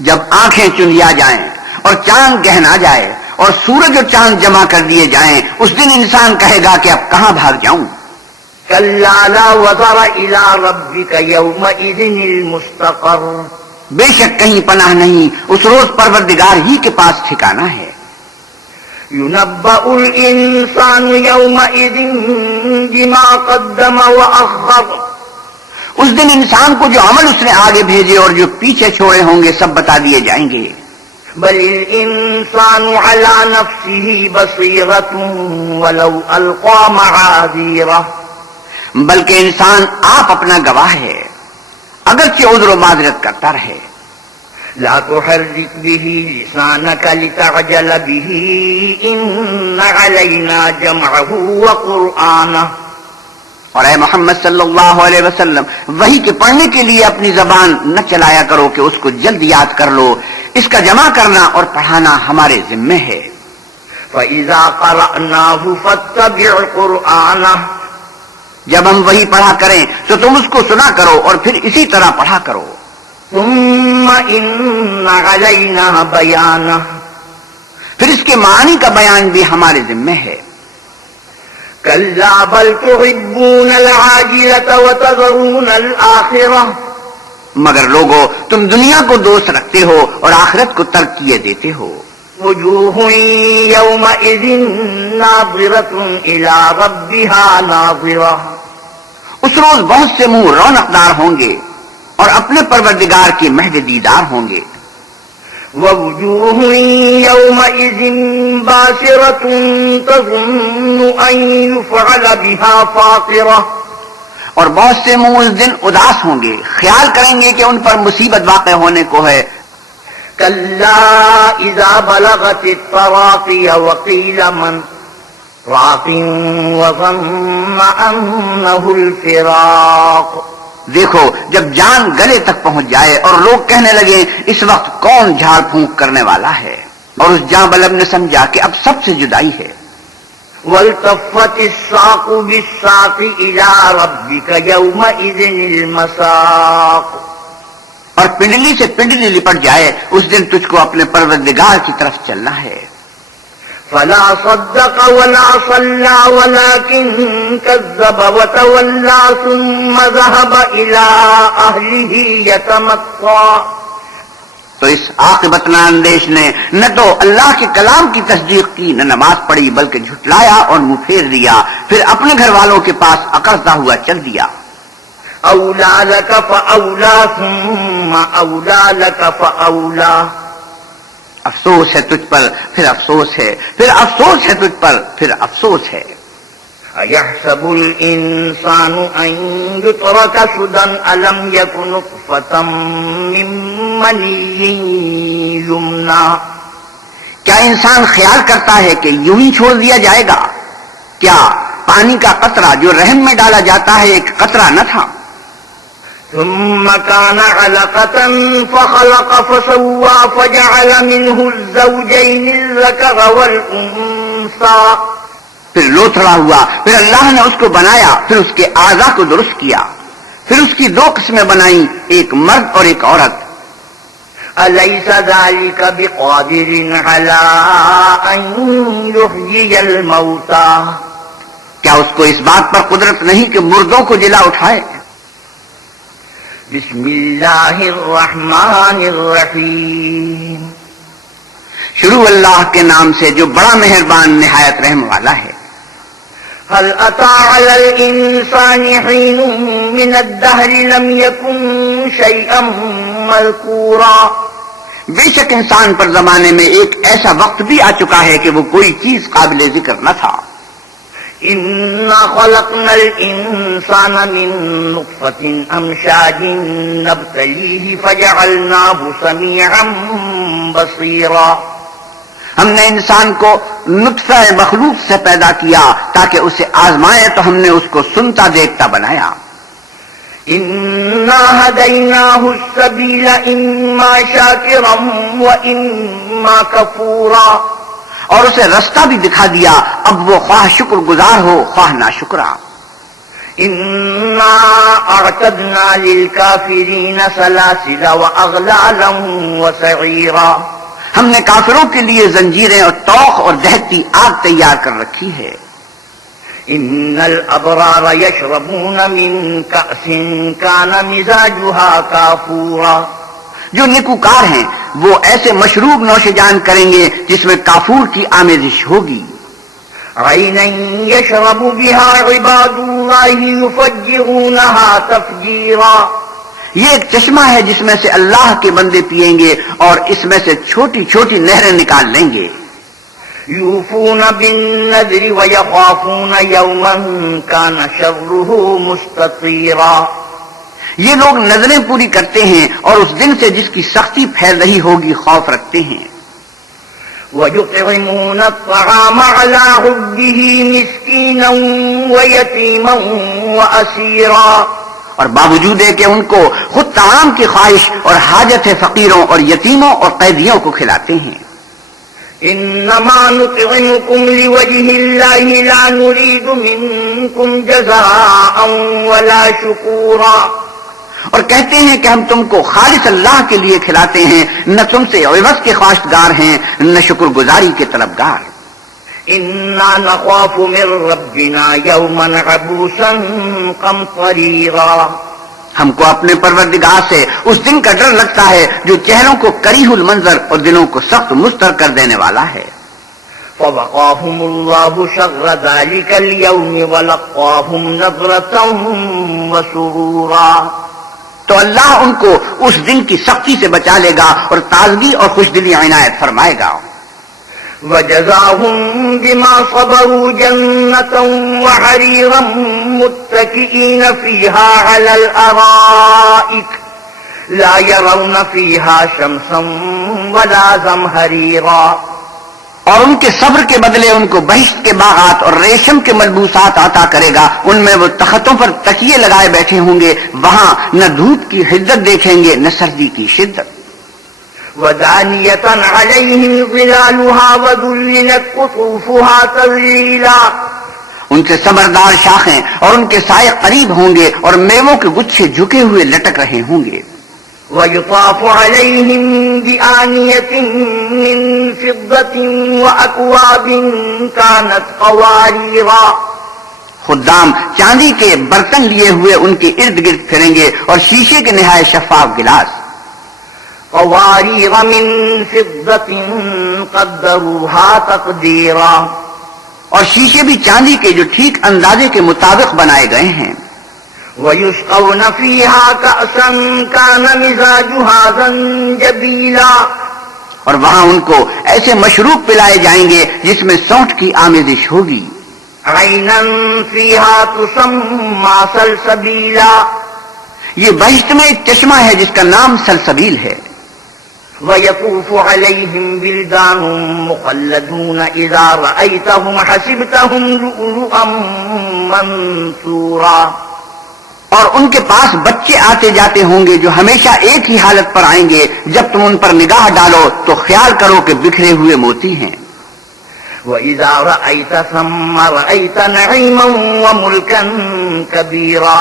جب آنکھیں چندیا جائیں اور چاند گہنا جائے اور سورج اور چاند جمع کر دیے جائیں اس دن انسان کہے گا کہ اب کہاں بھاگ جاؤں. كَلَّا لَا وَزَرَ إِلَىٰ رَبِّكَ يَوْمَئِذٍ الْمُسْتَقَرُّ. بے شک کہیں پناہ نہیں. اس روز پروردگار ہی کے پاس ٹھکانہ ہے. يُنَبَّأُ الْإِنسَانُ يَوْمَئِذٍ بِمَا قَدَّمَ وَأَخَّرَ. اس دن انسان کو جو عمل اس نے آگے بھیجے اور جو پیچھے چھوڑے ہوں گے سب بتا دیے جائیں گے. بل الانسان على نفسه بصيرة ولو القى معاذيره. بلکہ انسان آپ اپنا گواہ ہے اگرچہ عذر و معذرت کرتا رہے. لا تحرك به لسانك لتعجل به إن علينا جمعه وقرآنه. اور اے محمد صلی اللہ علیہ وسلم وحی کے پڑھنے کے لیے اپنی زبان نہ چلایا کرو کہ اس کو جلد یاد کر لو. اس کا جمع کرنا اور پڑھانا ہمارے ذمے ہے. فَإِذَا قَرَأْنَاهُ فَاتَّبِعْ قُرْآنَهُ. جب ہم وحی پڑھا کریں تو تم اس کو سنا کرو اور پھر اسی طرح پڑھا کرو. ثُمَّ إِنَّ عَلَيْنَا بَيَانَهُ. پھر اس کے معنی کا بیان بھی ہمارے ذمے ہے. كَلَّا بَلْ تُحِبُّونَ الْعَاجِلَةَ وَتَذَرُونَ الْآخِرَةَ. مگر لوگو تم دنیا کو دوست رکھتے ہو اور آخرت کو ترک کیے دیتے ہو. وجوه يومئذ ناظرة إلى ربها ناظرة. اس روز بہت سے منہ رونقدار ہوں گے اور اپنے پروردگار کی مہد دیدار ہوں گے. ووجوه يومئذ باسرة تظن أن يفعل بها فاقرة. اور بہت سے منہ اس دن اداس ہوں گے خیال کریں گے کہ ان پر مصیبت واقع ہونے کو ہے. كلا إذا بلغت التراقي وقيل من راق وظن أنه الفراق. دیکھو جب جان گلے تک پہنچ جائے اور لوگ کہنے لگے اس وقت کون جھاڑ پھونک کرنے والا ہے اور اس جاں بلب نے سمجھا کہ اب سب سے جدائی ہے. والتفت الساق بالساق إلى ربك يومئذ المساق. اور پنڈلی سے پنڈلی لپٹ جائے اس دن تجھ کو اپنے پروردگار کی طرف چلنا ہے. فلا صدق ولا صلى ولكن كذب وتولى ثم ذهب إلى أهله يتمطى. تو اس عاقبت اندیش نے نہ تو اللہ کے کلام کی تصدیق کی نہ نماز پڑھی بلکہ جھٹلایا اور منہ پھیر دیا پھر اپنے گھر والوں کے پاس اکڑتا ہوا چل دیا. أولى لك فأولى ثم أولى لك فأولى. افسوس ہے تجھ پر پھر افسوس ہے پھر افسوس ہے تجھ پر پھر افسوس ہے. أيحسب الإنسان أن يترك سدى ألم يكن نطفة من مني يمنى کیا انسان خیال کرتا ہے کہ یوں ہی چھوڑ دیا جائے گا؟ کیا پانی کا قطرہ جو رحم میں ڈالا جاتا ہے ایک قطرہ نہ تھا؟ ثم كان علقة فخلق فسوى فجعل منه الزوجين الذكر والأنثى پھر لوتھڑا ہوا، پھر اللہ نے اس کو بنایا، پھر اس کے اعضاء کو درست کیا، پھر اس کی 2 قسمیں بنائیں، ایک مرد اور ایک عورت۔ أليس ذلك بقادر على أن يحيي الموتى کیا اس کو اس بات پر قدرت نہیں کہ مردوں کو جلا اٹھائے؟ بسم اللہ الرحمن الرحیم شروع اللہ کے نام سے جو بڑا مہربان نہایت رحم والا ہے۔ هل أتى على الإنسان حين من الدهر لم يكن شيئا مذكورا بے شک انسان پر زمانے میں ایک ایسا وقت بھی آ چکا ہے کہ وہ کوئی چیز قابل ذکر نہ تھا۔ إنا خلقنا الإنسان من نطفة أمشاج نبتليه فجعلناه سميعا بصيرا ہم نے انسان کو نطفہ مخلوق سے پیدا کیا تاکہ اسے آزمائے تو ہم نے اس کو سنتا دیکھتا بنایا۔ إنا هديناه السبيل إما شاكرا وإما كفورا اور اسے رستہ بھی دکھا دیا، اب وہ خواہ شکر گزار ہو خواہ ناشکرا۔ إنا أعتدنا للكافرين سلاسل وأغلالا وسعيرا ہم نے کافروں کے لیے زنجیریں اور توق اور دہتی آگ تیار کر رکھی ہے۔ إن الأبرار يشربون من كأس كان مزاجها كافورا جو نیکوکار ہیں وہ ایسے مشروب نوش جان کریں گے جس میں کافور کی آمیزش ہوگی۔ عينا يشرب بها عباد الله يفجرونها تفجيرا یہ ایک چشمہ ہے جس میں سے اللہ کے بندے پیئیں گے اور اس میں سے چھوٹی چھوٹی نہریں نکال لیں گے۔ يوفون بالنذر ويخافون يوما كان شره مستطيرا یہ لوگ نظریں پوری کرتے ہیں اور اس دن سے جس کی سختی پھیل رہی ہوگی خوف رکھتے ہیں۔ ويطعمون الطعام على حبه مسكينا ويتيما وأسيرا اور باوجود ہے کہ ان کو خود طعام کی خواہش اور حاجت ہے فقیروں اور یتیموں اور قیدیوں کو کھلاتے ہیں۔ إنما نطعمكم لوجه الله لا نريد منكم جزاء ولا شكورا اور کہتے ہیں کہ ہم تم کو خالص اللہ کے لیے کھلاتے ہیں، نہ تم سے عوض کے خواستگار ہیں نہ شکر گزاری کے طلبگار۔ إنا نخاف من ربنا يوما عبوسا قمطريرا ہم کو اپنے پروردگار سے اس دن کا ڈر لگتا ہے جو چہروں کو کریہ المنظر اور دلوں کو سخت مستر کر دینے والا ہے۔ فوقاهم الله شر ذلك اليوم ولقاهم نظرة وسرورا تو اللہ ان کو اس دن کی سختی سے بچا لے گا اور تازگی اور خوشدلی عنایت فرمائے گا۔ وجزاهم بما صبروا جنة وحريرا متكئين فيها على الأرائك لا يرون فيها شمسا ولا زمهريرا اور ان کے صبر کے بدلے ان کو بہشت کے باغات اور ریشم کے ملبوسات عطا کرے گا، ان میں وہ تختوں پر تکیے لگائے بیٹھے ہوں گے، وہاں نہ دھوپ کی حدت دیکھیں گے نہ سردی کی شدت۔ ودانية عليهم ظلالها وذللت قطوفها تذليلا ان سے صبردار شاخیں اور ان کے سائے قریب ہوں گے اور میووں کے گچھے جھکے ہوئے لٹک رہے ہوں گے۔ ويطاف عليهم بآنية من فضة وأكواب كانت قواريرا خدام چاندی کے برتن لیے ہوئے ان کے ارد گرد پھریں گے اور شیشے کے نہایت شفاف گلاس۔ قوارير من فضة قدروها تقديرا اور شیشے بھی چاندی کے جو ٹھیک اندازے کے مطابق بنائے گئے ہیں۔ ويسقون فيها كأسا كان مزاجها زنجبيلا اور وہاں ان کو ایسے مشروب پلائے جائیں گے جس میں سونٹ کی آمیزش ہوگی۔ عینا فیہا تسمی سلسبیلا، یہ بہشت میں ایک چشمہ ہے جس کا نام سلسبیل ہے. وَيَطُوفُ عَلَيْهِمْ بِلْدَانٌ مُخَلَّدُونَ إِذَا رَأَيْتَهُمْ حَسِبْتَهُمْ لُؤْلُؤًا مَّنثُورًا، اور ان کے پاس بچے آتے جاتے ہوں گے جو ہمیشہ ایک ہی حالت پر آئیں گے. جب تم ان پر نگاہ ڈالو تو خیال کرو کہ بکھرے ہوئے موتی ہیں. وَإِذَا رَأَيْتَ ثَمَّ رَأَيْتَ نَعِيمًا وَمُلْكًا كَبِيرًا،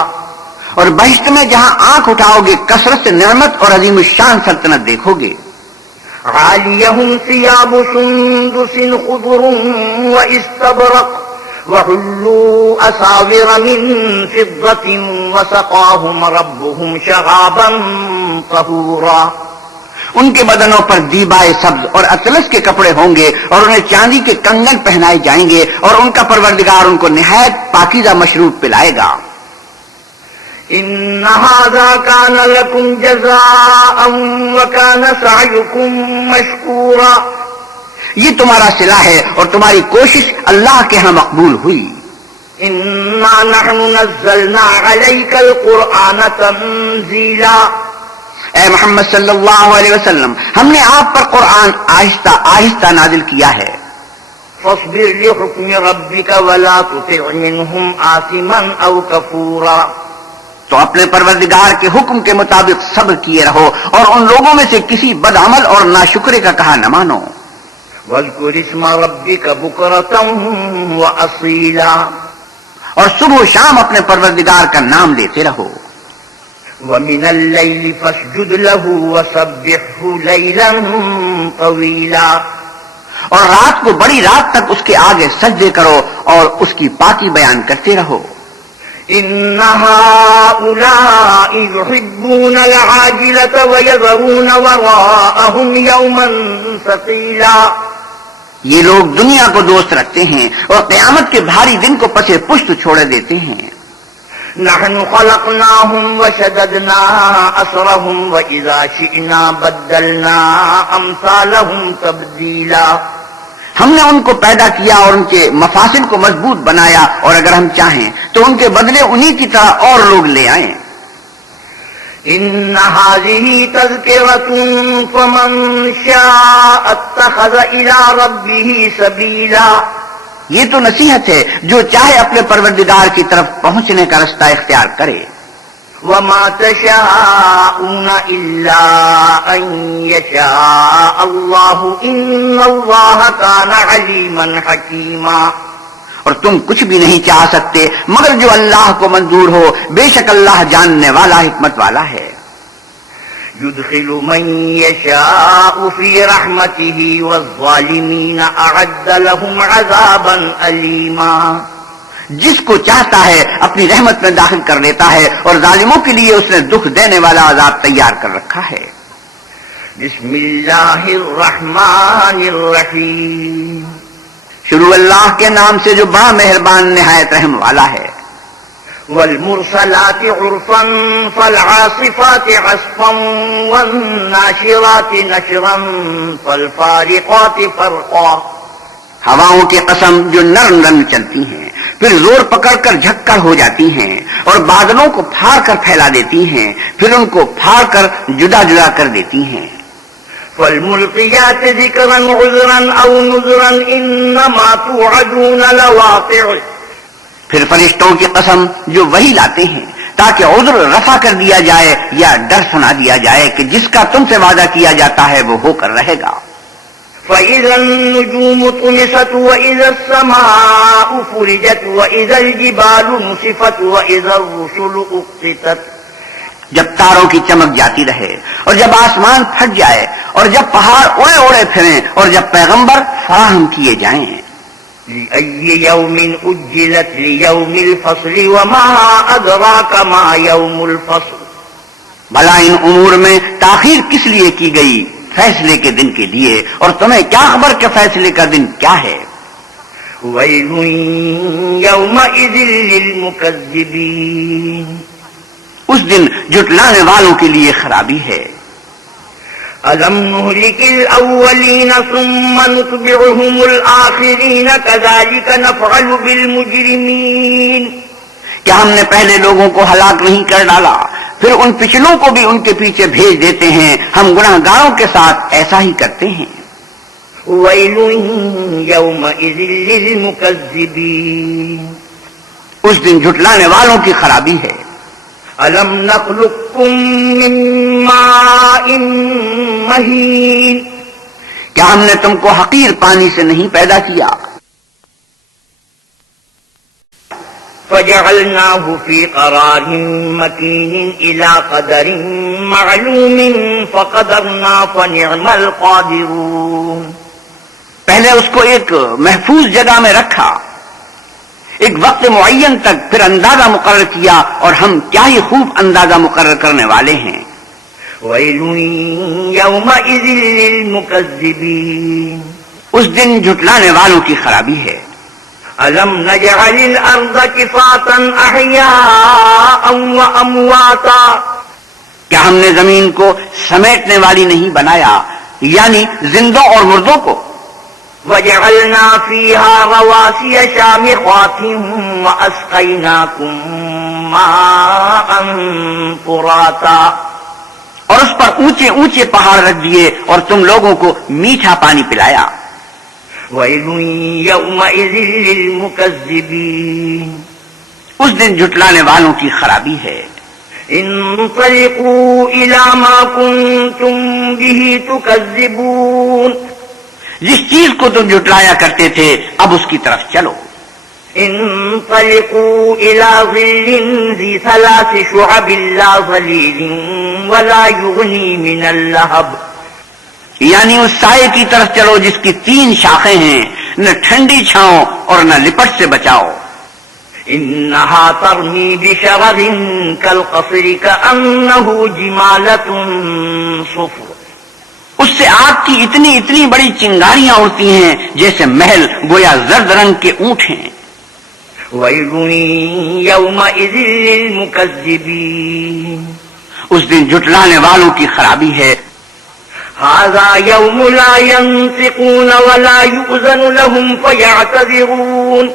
اور بہشت میں جہاں آنکھ اٹھاؤ گے کثرت سے نعمت اور عظیم الشان سلطنت دیکھو گے. عَالِيَهُمْ ثِيَابُ سُندُسٍ خُضْرٌ وَإِسْتَبْرَقٍ وَحُلُّوا أَسَاوِرَ مِن فِضَّةٍ وَسَقَاهُمْ رَبُّهُمْ شَرَابًا طَهُورًا. ان کے بدنوں پر دیبائے سبز اور اطلس کے کپڑے ہوں گے اور انہیں چاندی کے کنگن پہنائے جائیں گے اور ان کا پروردگار ان کو نہایت پاکیزہ مشروب پلائے گا. ان هذا كان لكم جزاء وكان سعيكم مشكورا، یہ تمہارا صلہ ہے اور تمہاری کوشش اللہ کے ہاں مقبول ہوئی. انا نحن نزلنا عليك القرآن تنزيلا، اے محمد صلی اللہ علیہ وسلم، ہم نے آپ پر قرآن آہستہ آہستہ نازل کیا ہے. فاصبر لحكم ربك ولا تطع منهم آثما او كفورا، تو اپنے پروردگار کے حکم کے مطابق صبر کیے رہو اور ان لوگوں میں سے کسی بدعمل اور ناشکرے کا کہا نہ مانو. واذكر اسم ربك بكرة وأصيلا، اور صبح و شام اپنے پروردگار کا نام لیتے رہو. ومن الليل فاسجد له وسبحه ليلا طويلا، اور رات کو بڑی رات تک اس کے آگے سجدے کرو اور اس کی پاکی بیان کرتے رہو. ان هؤلاء يحبون العاجلة ويذرون وراءهم يوما ثقيلا، یہ لوگ دنیا کو دوست رکھتے ہیں اور قیامت کے بھاری دن کو پس پشت چھوڑے دیتے ہیں. نحن خلقناهم وشددنا أسرهم وإذا شئنا بدلنا أمثالهم تبديلا، ہم نے ان کو پیدا کیا اور ان کے مفاصل کو مضبوط بنایا اور اگر ہم چاہیں تو ان کے بدلے انہی کی طرح اور لوگ لے آئیں. ان هذه تذكرة فمن شاء اتخذ الى ربه سبيلا، یہ تو نصیحت ہے جو چاہے اپنے پروردگار کی طرف پہنچنے کا رستہ اختیار کرے. وما تشاءون الا ان يشاء الله ان الله كان عليما حكيما، اور تم کچھ بھی نہیں چاہ سکتے مگر جو اللہ کو منظور ہو، بے شک اللہ جاننے والا حکمت والا ہے. يدخل من يشاء في رحمته والظالمين أعد لهم عذابا أليما، جس کو چاہتا ہے اپنی رحمت میں داخل کر لیتا ہے اور ظالموں کے لیے اس نے دکھ دینے والا عذاب تیار کر رکھا ہے. بسم اللہ الرحمن الرحیم، شروع اللہ کے نام سے جو بڑا مہربان نہایت رحم والا ہے. والمرسلات عرفا فالعاصفات عصفا والناشرات نشرا فالفارقات فرقا، ہواؤں کی قسم جو نرم رنگ چلتی ہیں پھر زور پکڑ کر جھکڑ ہو جاتی ہیں اور بادلوں کو پھاڑ کر پھیلا دیتی ہیں پھر ان کو پھاڑ کر جدا جدا کر دیتی ہیں. فالملقيات ذكرا عذرا او نذرا انما توعدون لواقع، پھر فرشتوں کی قسم جو وہی لاتے ہیں تاکہ عذر رفع کر دیا جائے یا ڈر سنا دیا جائے کہ جس کا تم سے وعدہ کیا جاتا ہے وہ ہو کر رہے گا. فَإِذَا النُّجُومُ طُمِسَتْ وَإِذَا السَّمَاءُ فُرِجَتْ وَإِذَا الْجِبَالُ نُسِفَتْ وَإِذَا الرُّسُلُ أُقِّتَتْ، جب تاروں کی چمک جاتی رہے اور جب آسمان پھٹ جائے اور جب پہاڑ اڑے اڑے پھریں اور جب پیغمبر فراہم کیے جائیں. لِأَيِّ يَوْمٍ أُجِّلَتْ لِيَوْمِ الْفَصْلِ وَمَا أَدْرَاكَ مَا يَوْمُ الْفَصْلِ، بھلا ان امور میں تاخیر کس لیے کی گئی؟ فیصلے کے دن کے لیے، اور تمہیں کیا خبر کہ فیصلے کا دن کیا ہے؟ وَيْلٌ يَوْمَئِذٍ لِّلْمُكَذِّبِينَ، اس دن جھٹلانے والوں کے لیے خرابی ہے. ألم نهلك الأولين ثم نتبعهم الآخرين كذلك نفعل بالمجرمين. کیا ہم نے پہلے لوگوں کو ہلاک نہیں کر ڈالا پھر ان پچھلوں کو بھی ان کے پیچھے بھیج دیتے ہیں. ہم گناہگاروں کے ساتھ ایسا ہی کرتے ہیں. ويل يومئذ للمكذبين. اس دن جھٹلانے والوں کی خرابی ہے. ألم نخلقكم من ماء مهين. کیا ہم نے تم کو حقیر پانی سے نہیں پیدا کیا؟ فجعلناه في قرار مكين إلى قدر معلوم فقدرنا فنعم القادرون. پہلے اس کو ایک محفوظ جگہ میں رکھا، ایک وقت معین تک، پھر اندازہ مقرر کیا، اور ہم کیا ہی خوب اندازہ مقرر کرنے والے ہیں. ويل يومئذ للمكذبين. اس دن جھٹلانے والوں کی خرابی ہے. ألم نجعل الأرض كفاتا أحياء وأمواتا. کیا ہم نے زمین کو سمیٹنے والی نہیں بنایا، یعنی زندوں اور مردوں کو. وجعلنا فيها رواسي شامخات وأسقيناكم ماء فراتا. اور اس پر اونچے اونچے پہاڑ رکھ دیے اور تم لوگوں کو میٹھا پانی پلایا. ويل يومئذ للمكذبين. اس دن جھٹلانے والوں کی خرابی ہے. انطلقوا إلى ما كنتم به تكذبون. جس چیز کو تم جھٹلایا کرتے تھے اب اس کی طرف چلو. انطلقوا إلى ظل ذي 3 شعب لا ظليل ولا يغني من اللهب. یعنی اس سائے کی طرف چلو جس کی 3 شاخیں ہیں، نہ ٹھنڈی چھاؤں اور نہ لپٹ سے بچاؤ. انها ترمي بشرر كالقصر كأنه جمالة صفر. اس سے آگ کی اتنی اتنی بڑی چنگاریاں اڑتی ہیں جیسے محل گویا زرد رنگ کے اونٹ ہیں. ويل يومئذ للمكذبين. اس دن جھٹلانے والوں کی خرابی ہے. هذا يوم لا ينطقون ولا يؤذن لهم فيعتذرون.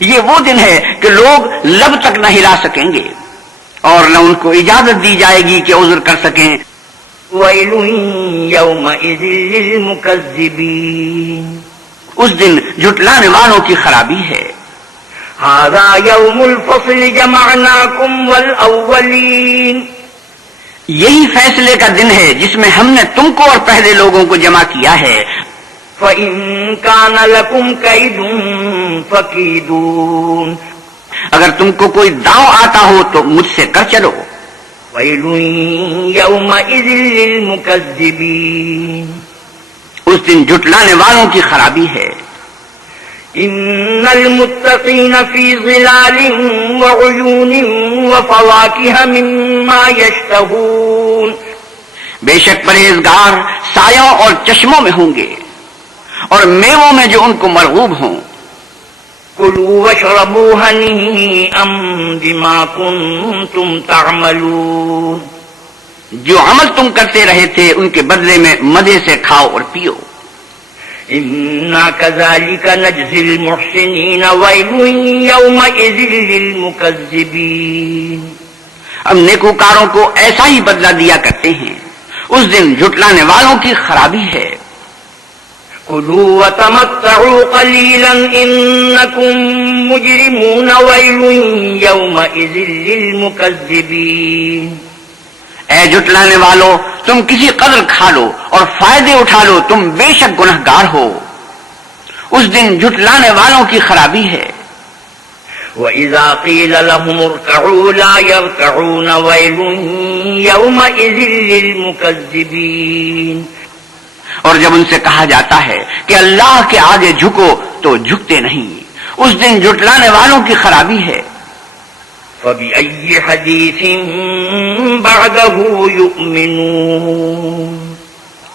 یہ وہ دن ہے کہ لوگ لب تک نہ ہلا سکیں گے اور نہ ان کو اجازت دی جائے گی کہ عذر کر سکیں. ويل يومئذ للمكذبين. اس دن جھٹلانے والوں کی خرابی ہے. هذا يوم الفصل جمعناكم والأولين. یہی فیصلے کا دن ہے جس میں ہم نے تم کو اور پہلے لوگوں کو جمع کیا ہے. فَإِن كَانَ لَكُمْ كَيْدٌ فَكِيدُونِ. اگر تم کو کوئی داؤ آتا ہو تو مجھ سے کر چلو. وَيْلٌ يَوْمَئِذٍ لِّلْمُكَذِّبِينَ. اس دن جھٹلانے والوں کی خرابی ہے. إِنَّ الْمُتَّقِينَ فِي ظِلَالٍ وَعُيُونٍ وَفَوَاكِهَ مِمَّا يَشْتَهُونَ. بے شک پرہیزگار سایوں اور چشموں میں ہوں گے اور میووں میں جو ان کو مرغوب ہوں. كُلُوا وَاشْرَبُوا هَنِيئًا بِمَا كُنتُمْ تَعْمَلُونَ. جو عمل تم کرتے رہے تھے ان کے بدلے میں مزے سے کھاؤ اور پیو. إِنَّا كَذَلِكَ نَجْزِي الْمُحْسِنِينَ وَيْلٌ يَوْمَئِذٍ لِّلْمُكَذِّبِينَ. ہم نیکوکاروں کو ایسا ہی بدلہ دیا کرتے ہیں. اس دن جھٹلانے والوں کی خرابی ہے. كُلُوا وَتَمَتَّعُوا قَلِيلًا إِنَّكُمْ مُجْرِمُونَ وَيْلٌ يَوْمَئِذٍ لِّلْمُكَذِّبِينَ. اے جھٹلانے والو، تم کسی قدر کھا لو اور فائدے اٹھا لو، تم بے شک گنہگار ہو. اس دن جھٹلانے والوں کی خرابی ہے. وَإِذَا قِيلَ لَهُمُ ارْكَعُوا لَا يَرْكَعُونَ وَيْلٌ يَوْمَئِذٍ لِّلْمُكَذِّبِينَ. اور جب ان سے کہا جاتا ہے کہ اللہ کے آگے جھکو تو جھکتے نہیں. اس دن جھٹلانے والوں کی خرابی ہے. فَبِأَيِّ حَدِيثٍ بَعْدَهُ يُؤْمِنُونَ.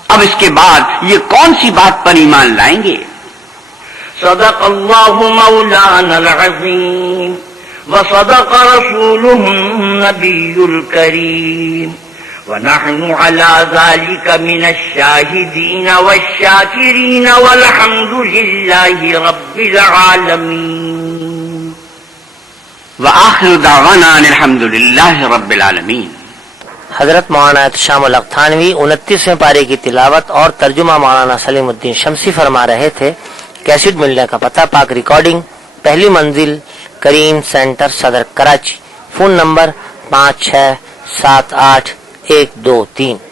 اب اس کے بعد یہ کون سی بات پر ایمان لائیں گے؟ صدق اللہ مولانا العظیم وصدق رسوله النبی الکریم ونحن على ذلك من الشاهدين والشاكرين والحمد لله رب العالمين. وآخر دعوانا ان الحمد للہ رب العالمین. حضرت مولانا احتشام الحق تھانوی 29ویں پارے کی تلاوت اور ترجمہ مولانا سلیم الدین شمسی فرما رہے تھے. کیسٹ ملنے کا پتہ پاک ریکارڈنگ، پہلی منزل، کریم سینٹر، صدر کراچی. Phone number 5678 123.